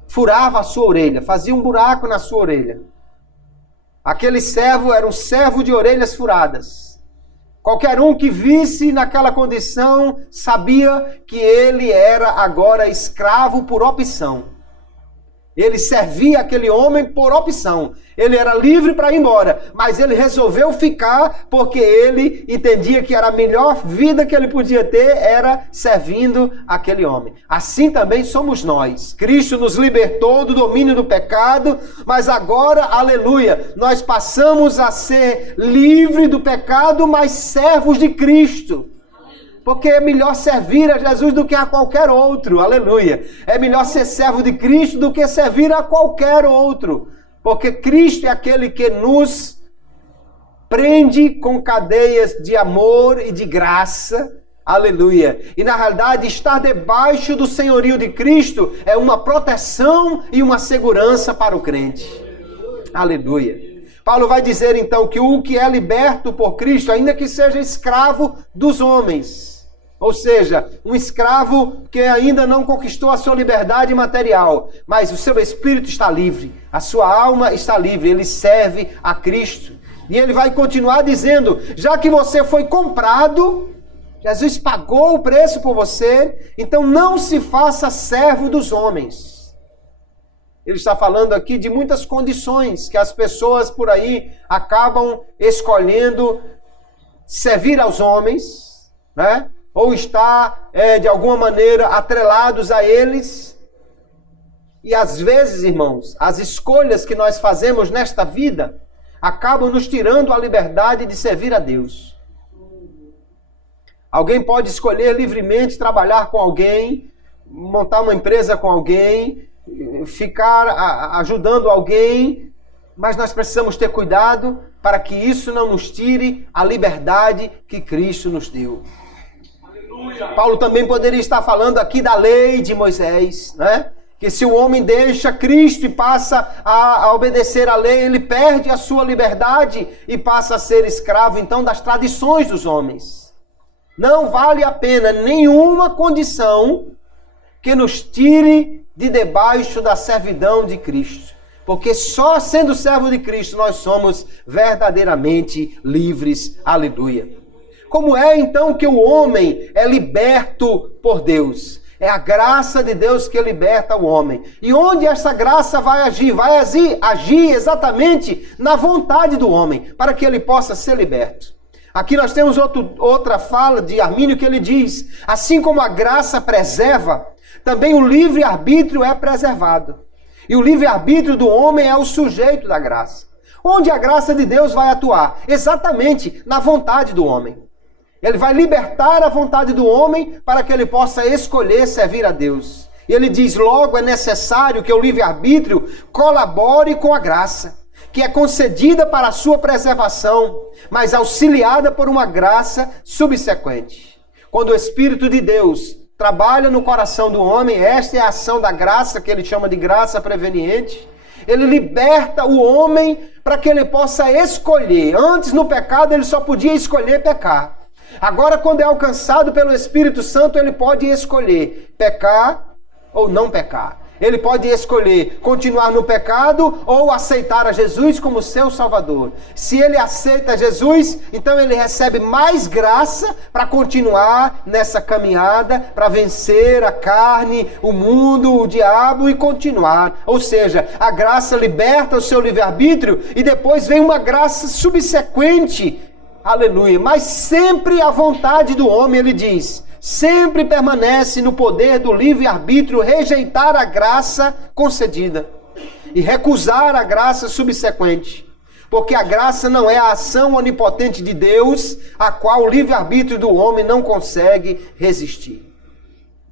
furava a sua orelha, fazia um buraco na sua orelha. Aquele servo era um servo de orelhas furadas. Qualquer um que visse naquela condição sabia que ele era agora escravo por opção. Ele servia aquele homem por opção. Ele era livre para ir embora, mas ele resolveu ficar porque ele entendia que era a melhor vida que ele podia ter era servindo aquele homem. Assim também somos nós. Cristo nos libertou do domínio do pecado, mas agora, aleluia, nós passamos a ser livres do pecado, mas servos de Cristo. Porque é melhor servir a Jesus do que a qualquer outro, aleluia. É melhor ser servo de Cristo do que servir a qualquer outro. Porque Cristo é aquele que nos prende com cadeias de amor e de graça, aleluia. E na realidade estar debaixo do senhorio de Cristo é uma proteção e uma segurança para o crente, aleluia. Paulo vai dizer então que o que é liberto por Cristo, ainda que seja escravo dos homens, ou seja, um escravo que ainda não conquistou a sua liberdade material, mas o seu espírito está livre, a sua alma está livre, ele serve a Cristo. E ele vai continuar dizendo, já que você foi comprado, Jesus pagou o preço por você, então não se faça servo dos homens. Ele está falando aqui de muitas condições que as pessoas por aí acabam escolhendo servir aos homens, né? Ou estar, de alguma maneira, atrelados a eles. E às vezes, irmãos, as escolhas que nós fazemos nesta vida acabam nos tirando a liberdade de servir a Deus. Alguém pode escolher livremente trabalhar com alguém, montar uma empresa com alguém, ficar ajudando alguém, mas nós precisamos ter cuidado para que isso não nos tire a liberdade que Cristo nos deu. Paulo também poderia estar falando aqui da lei de Moisés, né? Que se o homem deixa Cristo e passa a obedecer à lei, ele perde a sua liberdade e passa a ser escravo, então, das tradições dos homens. Não vale a pena nenhuma condição que nos tire de debaixo da servidão de Cristo. Porque só sendo servo de Cristo nós somos verdadeiramente livres. Aleluia. Como é então que o homem é liberto por Deus? É a graça de Deus que liberta o homem. E onde essa graça vai agir? Vai agir exatamente na vontade do homem, para que ele possa ser liberto. Aqui nós temos outra fala de Armínio que ele diz, assim como a graça preserva, também o livre-arbítrio é preservado. E o livre-arbítrio do homem é o sujeito da graça. Onde a graça de Deus vai atuar? Exatamente na vontade do homem. Ele vai libertar a vontade do homem para que ele possa escolher servir a Deus. E ele diz, logo é necessário que o livre-arbítrio colabore com a graça, que é concedida para a sua preservação, mas auxiliada por uma graça subsequente. Quando o Espírito de Deus trabalha no coração do homem, esta é a ação da graça, que ele chama de graça preveniente. Ele liberta o homem para que ele possa escolher. Antes, no pecado, ele só podia escolher pecar. Agora, quando é alcançado pelo Espírito Santo, ele pode escolher pecar ou não pecar. Ele pode escolher continuar no pecado ou aceitar a Jesus como seu Salvador. Se ele aceita Jesus, então ele recebe mais graça para continuar nessa caminhada, para vencer a carne, o mundo, o diabo e continuar. Ou seja, a graça liberta o seu livre-arbítrio e depois vem uma graça subsequente. Aleluia. Mas sempre a vontade do homem, ele diz, sempre permanece no poder do livre-arbítrio rejeitar a graça concedida e recusar a graça subsequente. Porque a graça não é a ação onipotente de Deus, a qual o livre-arbítrio do homem não consegue resistir.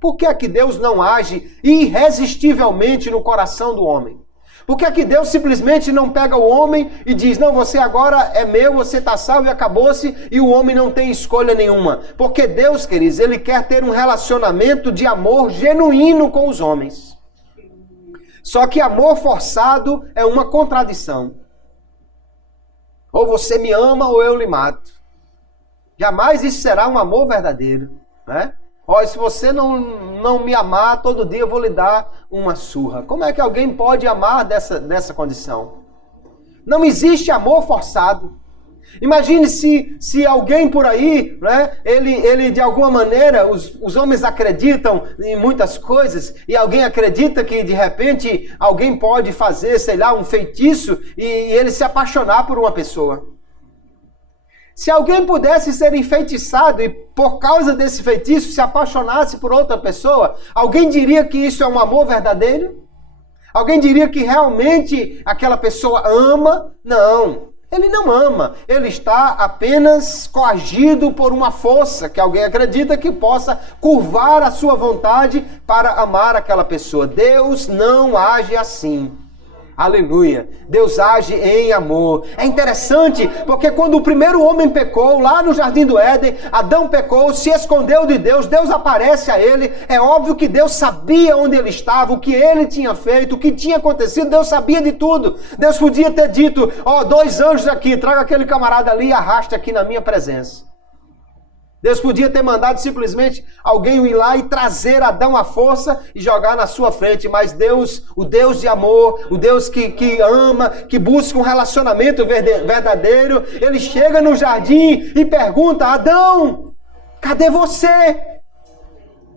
Por que é que Deus não age irresistivelmente no coração do homem? Por que é que Deus simplesmente não pega o homem e diz, não, você agora é meu, você está salvo e acabou-se, e o homem não tem escolha nenhuma? Porque Deus, queridos, ele quer ter um relacionamento de amor genuíno com os homens. Só que amor forçado é uma contradição. Ou você me ama ou eu lhe mato. Jamais isso será um amor verdadeiro, né? Olha, se você não me amar, todo dia eu vou lhe dar uma surra. Como é que alguém pode amar dessa condição? Não existe amor forçado. Imagine se alguém por aí, né, ele de alguma maneira, os homens acreditam em muitas coisas, e alguém acredita que de repente alguém pode fazer, sei lá, um feitiço e ele se apaixonar por uma pessoa. Se alguém pudesse ser enfeitiçado e por causa desse feitiço se apaixonasse por outra pessoa, alguém diria que isso é um amor verdadeiro? Alguém diria que realmente aquela pessoa ama? Não, ele não ama. Ele está apenas coagido por uma força que alguém acredita que possa curvar a sua vontade para amar aquela pessoa. Deus não age assim. Aleluia. Deus age em amor. É interessante porque quando o primeiro homem pecou lá no Jardim do Éden, Adão pecou, se escondeu de Deus, Deus aparece a ele. É óbvio que Deus sabia onde ele estava, o que ele tinha feito, o que tinha acontecido, Deus sabia de tudo. Deus podia ter dito, ó, 2 anjos aqui, traga aquele camarada ali e arraste aqui na minha presença. Deus podia ter mandado simplesmente alguém ir lá e trazer Adão à força e jogar na sua frente. Mas Deus, o Deus de amor, o Deus que ama, que busca um relacionamento verdadeiro, ele chega no jardim e pergunta, Adão, cadê você?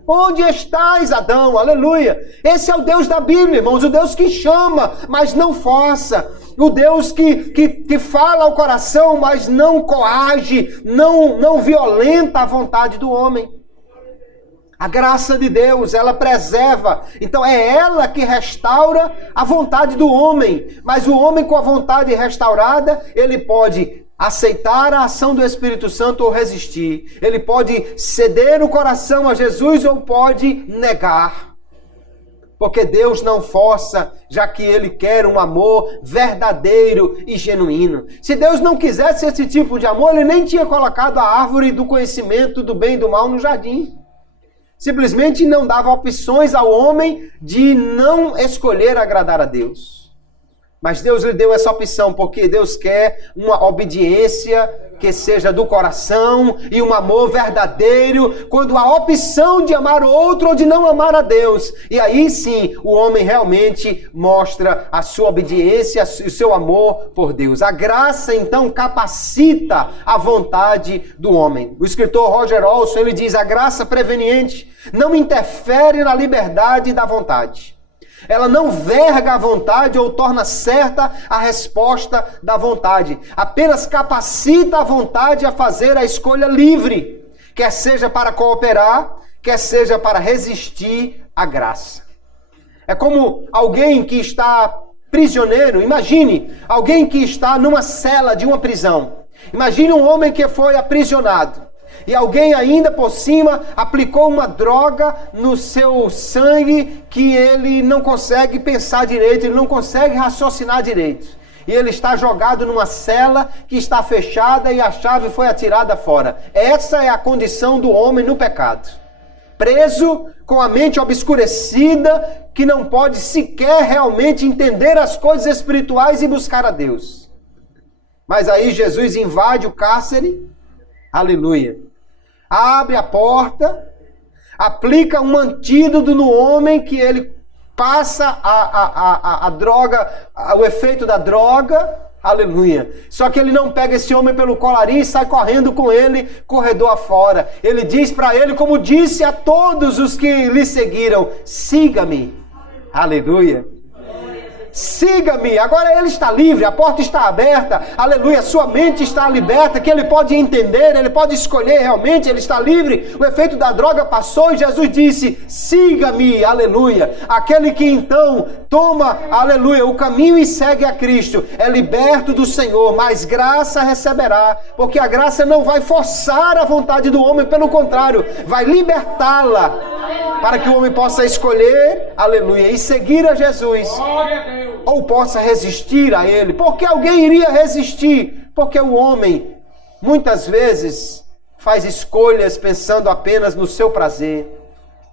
Onde estás, Adão? Aleluia. Esse é o Deus da Bíblia, irmãos, o Deus que chama, mas não força. O Deus que fala ao coração, mas não coage, não violenta a vontade do homem. A graça de Deus, ela preserva. Então é ela que restaura a vontade do homem. Mas o homem com a vontade restaurada, ele pode aceitar a ação do Espírito Santo ou resistir. Ele pode ceder o coração a Jesus ou pode negar. Porque Deus não força, já que Ele quer um amor verdadeiro e genuíno. Se Deus não quisesse esse tipo de amor, Ele nem tinha colocado a árvore do conhecimento do bem e do mal no jardim. Simplesmente não dava opções ao homem de não escolher agradar a Deus. Mas Deus lhe deu essa opção, porque Deus quer uma obediência que seja do coração e um amor verdadeiro, quando a opção de amar o outro ou de não amar a Deus. E aí sim, o homem realmente mostra a sua obediência e o seu amor por Deus. A graça, então, capacita a vontade do homem. O escritor Roger Olson, ele diz, a graça preveniente não interfere na liberdade da vontade. Ela não verga a vontade ou torna certa a resposta da vontade. Apenas capacita a vontade a fazer a escolha livre, quer seja para cooperar, quer seja para resistir a graça. É como alguém que está prisioneiro. Imagine alguém que está numa cela de uma prisão. Imagine um homem que foi aprisionado. E alguém ainda por cima aplicou uma droga no seu sangue que ele não consegue pensar direito, ele não consegue raciocinar direito. E ele está jogado numa cela que está fechada e a chave foi atirada fora. Essa é a condição do homem no pecado. Preso, com a mente obscurecida, que não pode sequer realmente entender as coisas espirituais e buscar a Deus. Mas aí Jesus invade o cárcere, aleluia. Abre a porta, aplica um antídoto no homem que ele passa a droga, o efeito da droga, aleluia. Só que ele não pega esse homem pelo colarinho e sai correndo com ele, corredor afora. Ele diz para ele, como disse a todos os que lhe seguiram, siga-me, aleluia. Siga-me, agora ele está livre, a porta está aberta, aleluia, sua mente está liberta, que ele pode entender, ele pode escolher realmente, ele está livre, o efeito da droga passou e Jesus disse, siga-me, aleluia. Aquele que então toma, aleluia, o caminho e segue a Cristo, é liberto do Senhor, mas graça receberá, porque a graça não vai forçar a vontade do homem, pelo contrário, vai libertá-la, para que o homem possa escolher, aleluia, e seguir a Jesus. Ou possa resistir a ele. Porque alguém iria resistir? Porque o homem, muitas vezes, faz escolhas pensando apenas no seu prazer.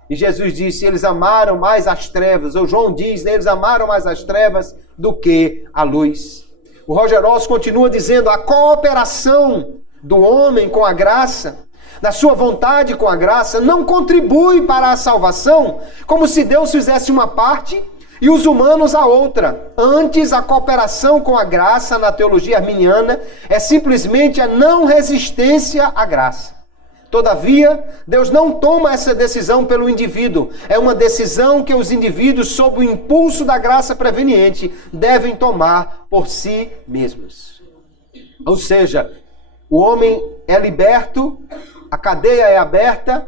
E Jesus disse, eles amaram mais as trevas. Ou João diz, eles amaram mais as trevas do que a luz. O Roger Ross continua dizendo, a cooperação do homem com a graça, da sua vontade com a graça, não contribui para a salvação, como se Deus fizesse uma parte e os humanos a outra. Antes, a cooperação com a graça na teologia arminiana é simplesmente a não resistência à graça. Todavia, Deus não toma essa decisão pelo indivíduo. É uma decisão que os indivíduos, sob o impulso da graça preveniente, devem tomar por si mesmos. Ou seja, o homem é liberto, a cadeia é aberta,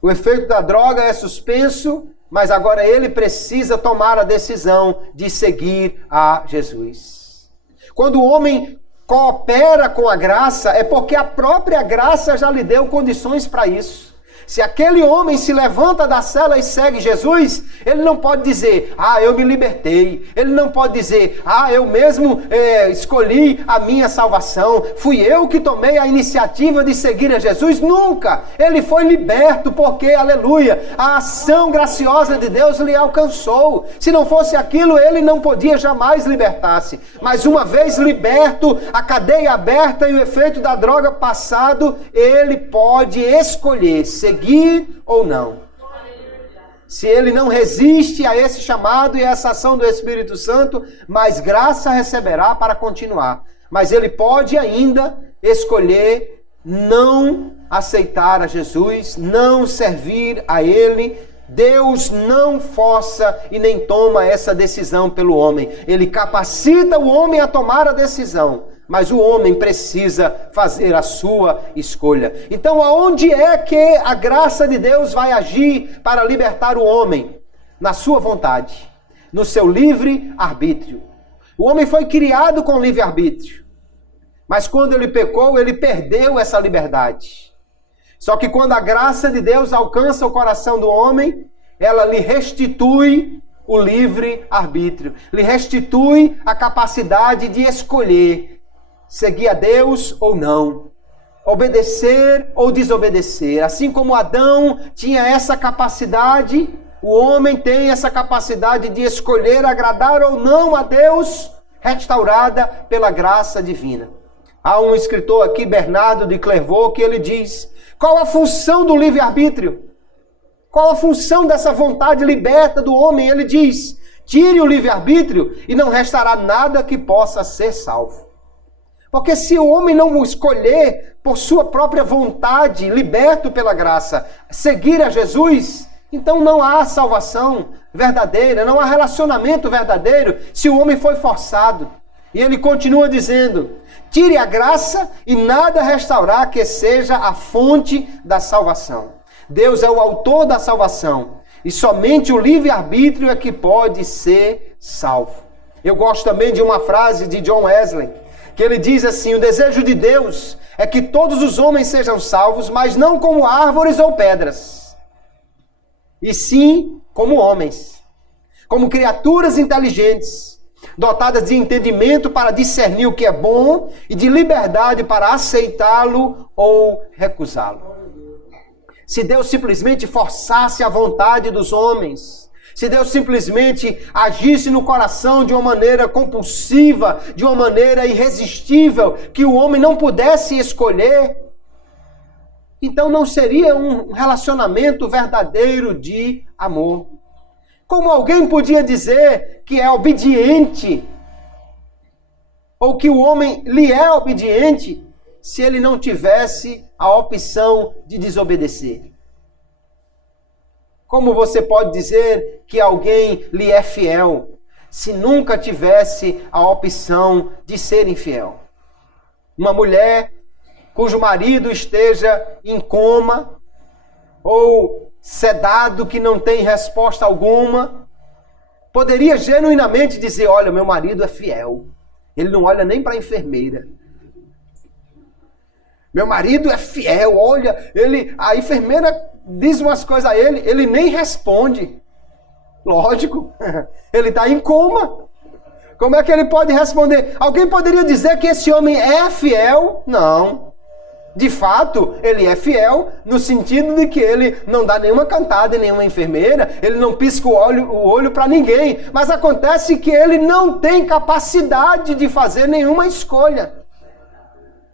o efeito da droga é suspenso, mas agora ele precisa tomar a decisão de seguir a Jesus. Quando o homem coopera com a graça, é porque a própria graça já lhe deu condições para isso. Se aquele homem se levanta da cela e segue Jesus, ele não pode dizer, eu me libertei. Ele não pode dizer, eu mesmo escolhi a minha salvação. Fui eu que tomei a iniciativa de seguir a Jesus. Nunca. Ele foi liberto porque, aleluia, a ação graciosa de Deus lhe alcançou. Se não fosse aquilo, ele não podia jamais libertar-se. Mas uma vez liberto, a cadeia aberta e o efeito da droga passado, ele pode escolher seguir ou não. Se ele não resiste a esse chamado e a essa ação do Espírito Santo, mais graça receberá para continuar. Mas ele pode ainda escolher não aceitar a Jesus, não servir a ele. Deus não força e nem toma essa decisão pelo homem. Ele capacita o homem a tomar a decisão. Mas o homem precisa fazer a sua escolha. Então, aonde é que a graça de Deus vai agir para libertar o homem? Na sua vontade, no seu livre arbítrio. O homem foi criado com livre arbítrio. Mas quando ele pecou, ele perdeu essa liberdade. Só que quando a graça de Deus alcança o coração do homem, ela lhe restitui o livre arbítrio. Lhe restitui a capacidade de escolher seguir a Deus ou não, obedecer ou desobedecer. Assim como Adão tinha essa capacidade, o homem tem essa capacidade de escolher agradar ou não a Deus, restaurada pela graça divina. Há um escritor aqui, Bernardo de Clairvaux, que ele diz, qual a função do livre-arbítrio? Qual a função dessa vontade liberta do homem? Ele diz, tire o livre-arbítrio e não restará nada que possa ser salvo. Porque se o homem não escolher por sua própria vontade, liberto pela graça, seguir a Jesus, então não há salvação verdadeira, não há relacionamento verdadeiro se o homem foi forçado. E ele continua dizendo, tire a graça e nada restaurar que seja a fonte da salvação. Deus é o autor da salvação. E somente o livre-arbítrio é que pode ser salvo. Eu gosto também de uma frase de John Wesley, que ele diz assim: o desejo de Deus é que todos os homens sejam salvos, mas não como árvores ou pedras, e sim como homens, como criaturas inteligentes, dotadas de entendimento para discernir o que é bom e de liberdade para aceitá-lo ou recusá-lo. Se Deus simplesmente forçasse a vontade dos homens, se Deus simplesmente agisse no coração de uma maneira compulsiva, de uma maneira irresistível, que o homem não pudesse escolher, então não seria um relacionamento verdadeiro de amor. Como alguém podia dizer que é obediente, ou que o homem lhe é obediente, se ele não tivesse a opção de desobedecer? Como você pode dizer que alguém lhe é fiel, se nunca tivesse a opção de ser infiel? Uma mulher cujo marido esteja em coma, ou sedado, que não tem resposta alguma, poderia genuinamente dizer: olha, meu marido é fiel, ele não olha nem para a enfermeira. Meu marido é fiel, olha, a enfermeira diz umas coisas a ele nem responde. Lógico, ele está em coma. Como é que ele pode responder? Alguém poderia dizer que esse homem é fiel? Não. De fato, ele é fiel no sentido de que ele não dá nenhuma cantada em nenhuma enfermeira, ele não pisca o olho para ninguém. Mas acontece que ele não tem capacidade de fazer nenhuma escolha.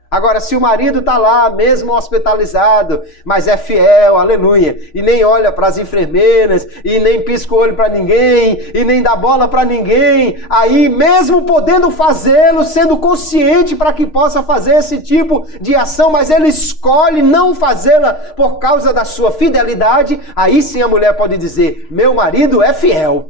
Agora, se o marido está lá, mesmo hospitalizado, mas é fiel, aleluia, e nem olha para as enfermeiras, e nem pisca o olho para ninguém, e nem dá bola para ninguém, aí mesmo podendo fazê-lo, sendo consciente para que possa fazer esse tipo de ação, mas ele escolhe não fazê-la por causa da sua fidelidade, aí sim a mulher pode dizer: meu marido é fiel.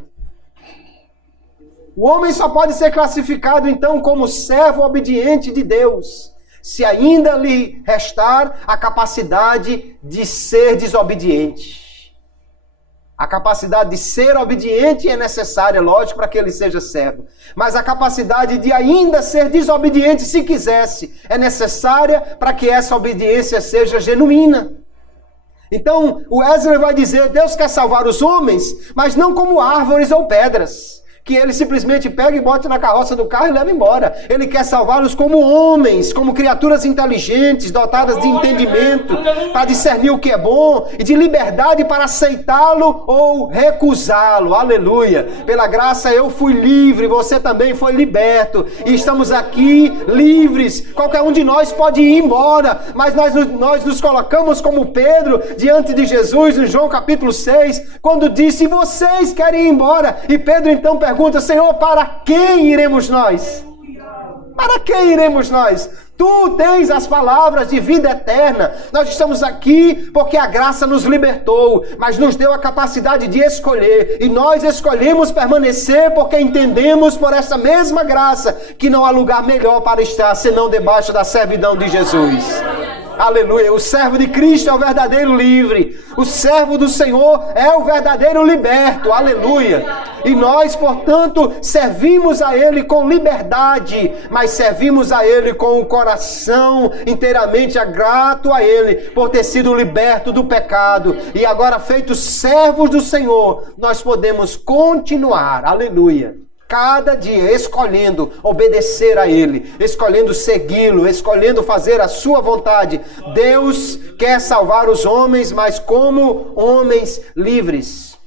O homem só pode ser classificado então como servo obediente de Deus se ainda lhe restar a capacidade de ser desobediente. A capacidade de ser obediente é necessária, lógico, para que ele seja servo. Mas a capacidade de ainda ser desobediente, se quisesse, é necessária para que essa obediência seja genuína. Então, o Wesley vai dizer: Deus quer salvar os homens, mas não como árvores ou pedras, que ele simplesmente pega e bota na carroça do carro e leva embora. Ele quer salvá-los como homens, como criaturas inteligentes, dotadas de entendimento, para discernir o que é bom, e de liberdade para aceitá-lo ou recusá-lo. Aleluia! Pela graça eu fui livre, você também foi liberto, e estamos aqui livres. Qualquer um de nós pode ir embora, mas nós nos colocamos como Pedro diante de Jesus, em João capítulo 6, quando disse: vocês querem ir embora? E Pedro então pergunta: Senhor, para quem iremos nós? Para quem iremos nós? Tu tens as palavras de vida eterna. Nós estamos aqui porque a graça nos libertou, mas nos deu a capacidade de escolher. E nós escolhemos permanecer porque entendemos por essa mesma graça que não há lugar melhor para estar senão debaixo da servidão de Jesus. Aleluia, o servo de Cristo é o verdadeiro livre, o servo do Senhor é o verdadeiro liberto, aleluia. E nós, portanto, servimos a Ele com liberdade, mas servimos a Ele com o coração inteiramente grato a Ele, por ter sido liberto do pecado. E agora, feitos servos do Senhor, nós podemos continuar, aleluia, cada dia escolhendo obedecer a Ele, escolhendo segui-lo, escolhendo fazer a sua vontade. Deus quer salvar os homens, mas como homens livres.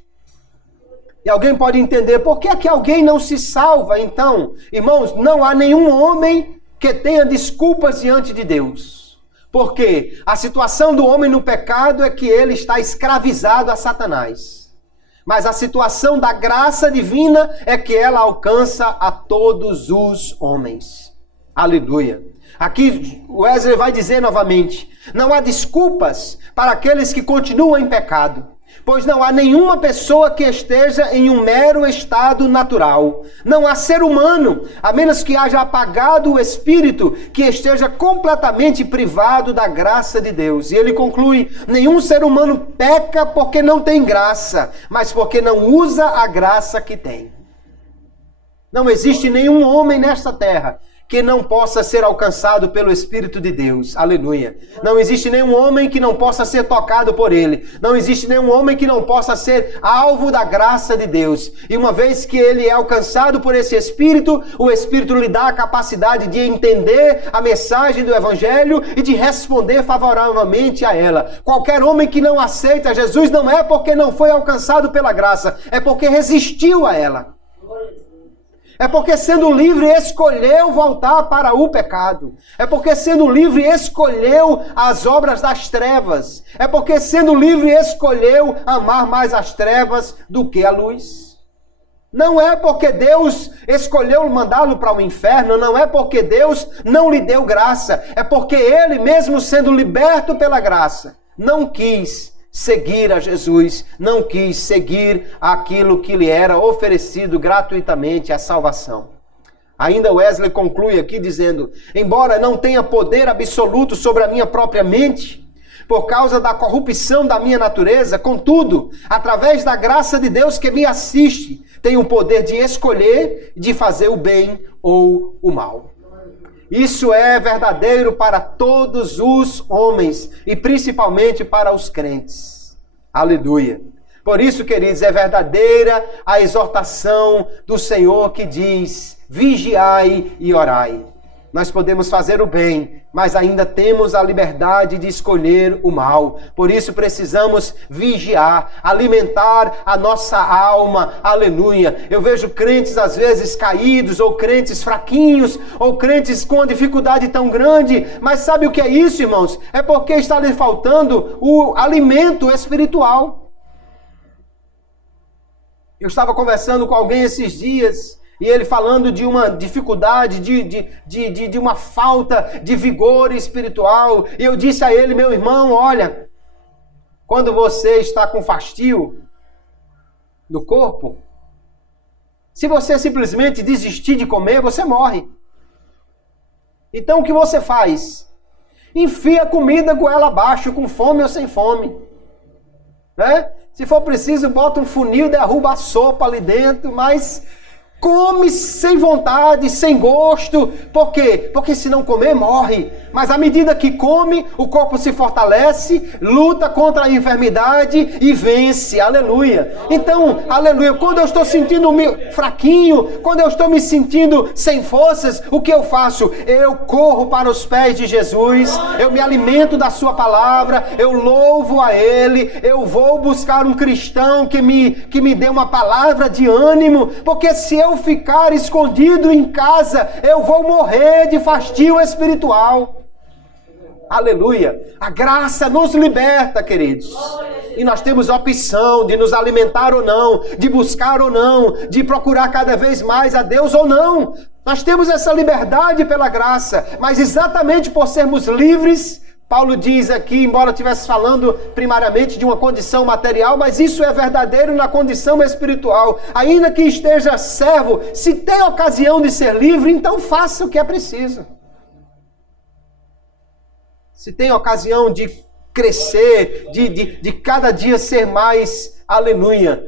E alguém pode entender: por que é que alguém não se salva então? Irmãos, não há nenhum homem que tenha desculpas diante de Deus. Porque a situação do homem no pecado é que ele está escravizado a Satanás. Mas a situação da graça divina é que ela alcança a todos os homens. Aleluia. Aqui Wesley vai dizer novamente: não há desculpas para aqueles que continuam em pecado. Pois não há nenhuma pessoa que esteja em um mero estado natural. Não há ser humano, a menos que haja apagado o espírito, que esteja completamente privado da graça de Deus. E ele conclui: nenhum ser humano peca porque não tem graça, mas porque não usa a graça que tem. Não existe nenhum homem nesta terra que não possa ser alcançado pelo Espírito de Deus. Aleluia. Não existe nenhum homem que não possa ser tocado por ele. Não existe nenhum homem que não possa ser alvo da graça de Deus. E uma vez que ele é alcançado por esse Espírito, o Espírito lhe dá a capacidade de entender a mensagem do Evangelho e de responder favoravelmente a ela. Qualquer homem que não aceita Jesus não é porque não foi alcançado pela graça, é porque resistiu a ela. É porque sendo livre escolheu voltar para o pecado. É porque sendo livre escolheu as obras das trevas. É porque sendo livre escolheu amar mais as trevas do que a luz. Não é porque Deus escolheu mandá-lo para o inferno, não é porque Deus não lhe deu graça. É porque ele, mesmo sendo liberto pela graça, não quis seguir a Jesus, não quis seguir aquilo que lhe era oferecido gratuitamente, a salvação. Ainda Wesley conclui aqui dizendo: embora não tenha poder absoluto sobre a minha própria mente, por causa da corrupção da minha natureza, contudo, através da graça de Deus que me assiste, tenho o poder de escolher, de fazer o bem ou o mal. Isso é verdadeiro para todos os homens e principalmente para os crentes. Aleluia. Por isso, queridos, é verdadeira a exortação do Senhor que diz: vigiai e orai. Nós podemos fazer o bem, mas ainda temos a liberdade de escolher o mal. Por isso precisamos vigiar, alimentar a nossa alma. Aleluia. Eu vejo crentes às vezes caídos, ou crentes fraquinhos, ou crentes com uma dificuldade tão grande. Mas sabe o que é isso, irmãos? É porque está lhe faltando o alimento espiritual. Eu estava conversando com alguém esses dias, e ele falando de uma dificuldade, de uma falta de vigor espiritual. E eu disse a ele: meu irmão, olha, quando você está com fastio no corpo, se você simplesmente desistir de comer, você morre. Então o que você faz? Enfia a comida goela abaixo, com fome ou sem fome. Né? Se for preciso, bota um funil e derruba a sopa ali dentro, mas come sem vontade, sem gosto. Por quê? Porque se não comer, morre. Mas à medida que come, o corpo se fortalece, luta contra a enfermidade e vence. Aleluia. Então, aleluia. Quando eu estou sentindo fraquinho, quando eu estou me sentindo sem forças, o que eu faço? Eu corro para os pés de Jesus, eu me alimento da sua palavra, eu louvo a Ele, eu vou buscar um cristão que me dê uma palavra de ânimo, porque se eu ficar escondido em casa, eu vou morrer de fastio espiritual. Aleluia. A graça nos liberta, queridos. E nós temos a opção de nos alimentar ou não, de buscar ou não, de procurar cada vez mais a Deus ou não. Nós temos essa liberdade pela graça, mas exatamente por sermos livres, Paulo diz aqui, embora estivesse falando primariamente de uma condição material, mas isso é verdadeiro na condição espiritual. Ainda que esteja servo, se tem ocasião de ser livre, então faça o que é preciso. Se tem ocasião de crescer, de cada dia ser mais, aleluia,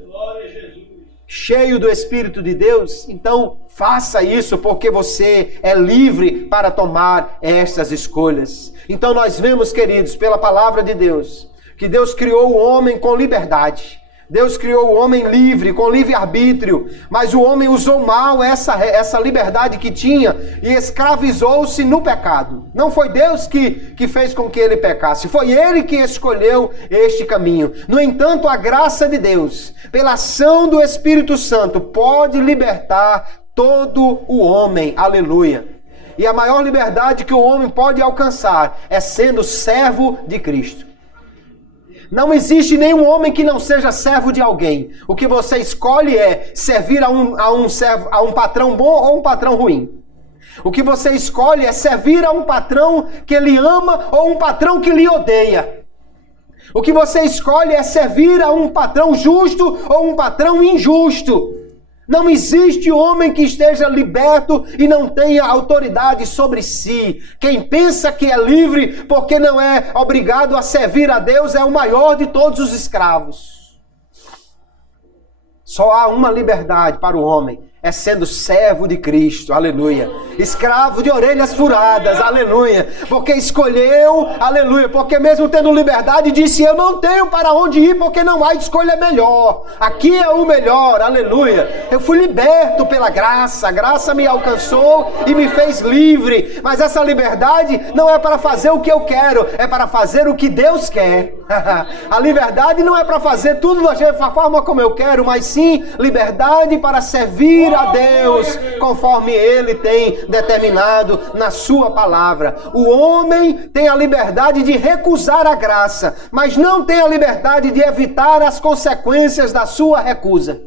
cheio do Espírito de Deus, então faça isso, porque você é livre para tomar essas escolhas. Então nós vemos, queridos, pela palavra de Deus, que Deus criou o homem com liberdade. Deus criou o homem livre, com livre-arbítrio, mas o homem usou mal essa liberdade que tinha e escravizou-se no pecado. Não foi Deus que fez com que ele pecasse, foi ele que escolheu este caminho. No entanto, a graça de Deus, pela ação do Espírito Santo, pode libertar todo o homem. Aleluia. E a maior liberdade que o homem pode alcançar é sendo servo de Cristo. Não existe nenhum homem que não seja servo de alguém. O que você escolhe é servir a um patrão bom ou um patrão ruim. O que você escolhe é servir a um patrão que lhe ama ou um patrão que lhe odeia. O que você escolhe é servir a um patrão justo ou um patrão injusto. Não existe homem que esteja liberto e não tenha autoridade sobre si. Quem pensa que é livre porque não é obrigado a servir a Deus é o maior de todos os escravos. Só há uma liberdade para o homem, é sendo servo de Cristo, aleluia. Escravo de orelhas furadas, aleluia. Porque escolheu, aleluia. Porque mesmo tendo liberdade, disse, eu não tenho para onde ir, porque não há escolha melhor. Aqui é o melhor, aleluia. Eu fui liberto pela graça, a graça me alcançou e me fez livre. Mas essa liberdade não é para fazer o que eu quero, é para fazer o que Deus quer. A liberdade não é para fazer tudo da forma como eu quero, mas sim liberdade para servir a Deus, conforme Ele tem determinado na sua palavra. O homem tem a liberdade de recusar a graça, mas não tem a liberdade de evitar as consequências da sua recusa.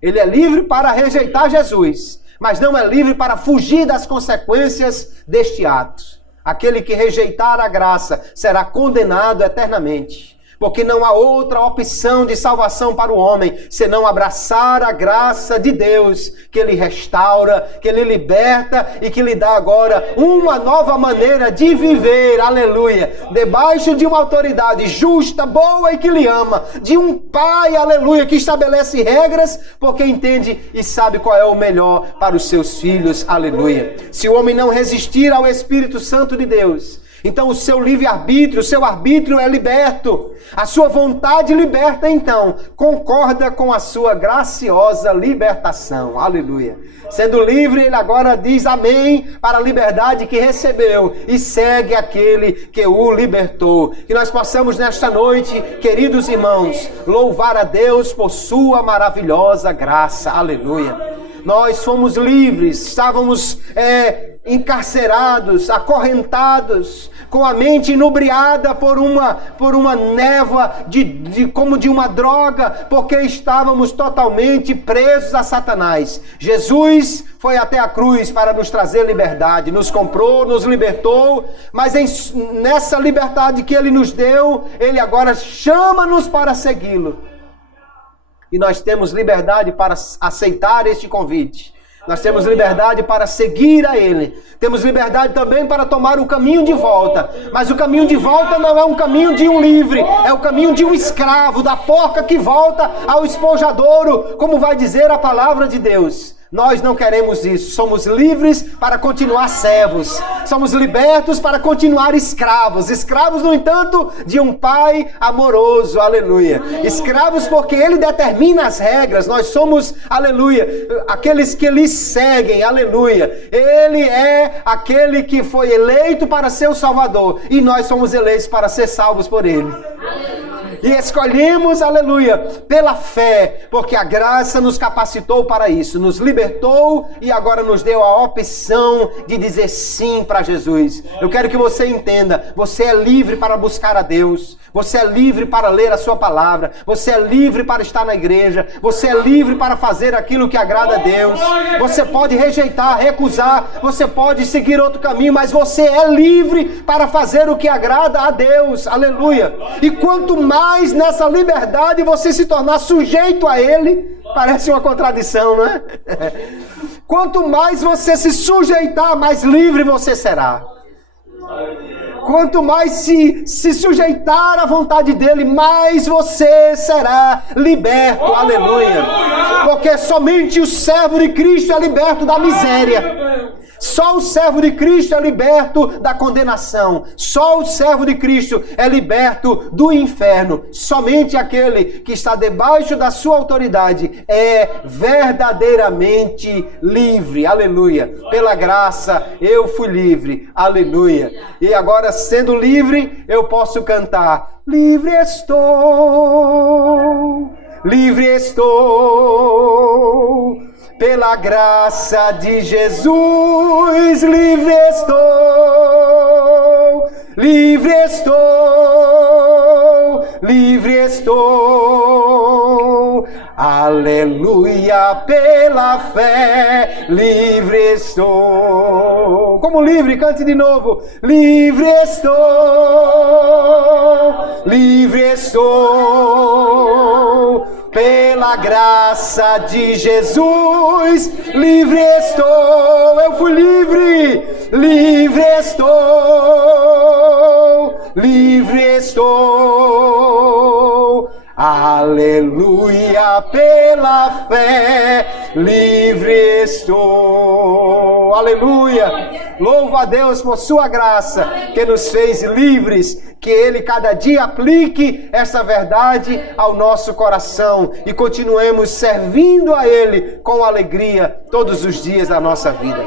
Ele é livre para rejeitar Jesus, mas não é livre para fugir das consequências deste ato. Aquele que rejeitar a graça será condenado eternamente. Porque não há outra opção de salvação para o homem, senão abraçar a graça de Deus, que Ele restaura, que Ele liberta e que lhe dá agora uma nova maneira de viver, aleluia, debaixo de uma autoridade justa, boa e que lhe ama, de um pai, aleluia, que estabelece regras, porque entende e sabe qual é o melhor para os seus filhos, aleluia. Se o homem não resistir ao Espírito Santo de Deus, então o seu livre-arbítrio, o seu arbítrio é liberto. A sua vontade liberta, então, concorda com a sua graciosa libertação. Aleluia. Sendo livre, ele agora diz amém para a liberdade que recebeu e segue aquele que o libertou. Que nós possamos nesta noite, queridos irmãos, louvar a Deus por sua maravilhosa graça. Aleluia. Nós fomos livres, estávamos encarcerados, acorrentados, com a mente inebriada por uma névoa como de uma droga, porque estávamos totalmente presos a Satanás. Jesus foi até a cruz para nos trazer liberdade, nos comprou, nos libertou, mas nessa liberdade que Ele nos deu, Ele agora chama-nos para segui-lo. E nós temos liberdade para aceitar este convite. Nós temos liberdade para seguir a Ele. Temos liberdade também para tomar o caminho de volta. Mas o caminho de volta não é um caminho de um livre. É o caminho de um escravo, da porca que volta ao esponjadouro, como vai dizer a palavra de Deus. Nós não queremos isso. Somos livres para continuar servos. Somos libertos para continuar escravos. Escravos, no entanto, de um Pai amoroso. Aleluia. Escravos porque Ele determina as regras. Nós somos, aleluia, aqueles que lhe seguem. Aleluia. Ele é aquele que foi eleito para ser o Salvador. E nós somos eleitos para ser salvos por Ele. E escolhemos, aleluia, pela fé, porque a graça nos capacitou para isso, nos libertou e agora nos deu a opção de dizer sim para Jesus. Eu quero que você entenda, você é livre para buscar a Deus, você é livre para ler a sua palavra, você é livre para estar na igreja, você é livre para fazer aquilo que agrada a Deus. Você pode rejeitar, recusar, você pode seguir outro caminho, mas você é livre para fazer o que agrada a Deus, aleluia. E quanto mais nessa liberdade você se tornar sujeito a Ele, parece uma contradição, não é? Quanto mais você se sujeitar, mais livre você será. Quanto mais se sujeitar à vontade dEle, mais você será liberto, aleluia. Porque somente o servo de Cristo é liberto da miséria. Só o servo de Cristo é liberto da condenação. Só o servo de Cristo é liberto do inferno. Somente aquele que está debaixo da sua autoridade é verdadeiramente livre. Aleluia. Pela graça eu fui livre. Aleluia. E agora, sendo livre, eu posso cantar: livre estou, livre estou. Pela graça de Jesus, livre estou, livre estou, livre estou. Aleluia, pela fé, livre estou. como livre, cante de novo. Livre estou, pela graça de Jesus, livre estou, eu fui livre, livre estou, aleluia, pela fé, livre estou, aleluia. Louvo a Deus por sua graça, que nos fez livres, que Ele cada dia aplique essa verdade ao nosso coração e continuemos servindo a Ele com alegria todos os dias da nossa vida.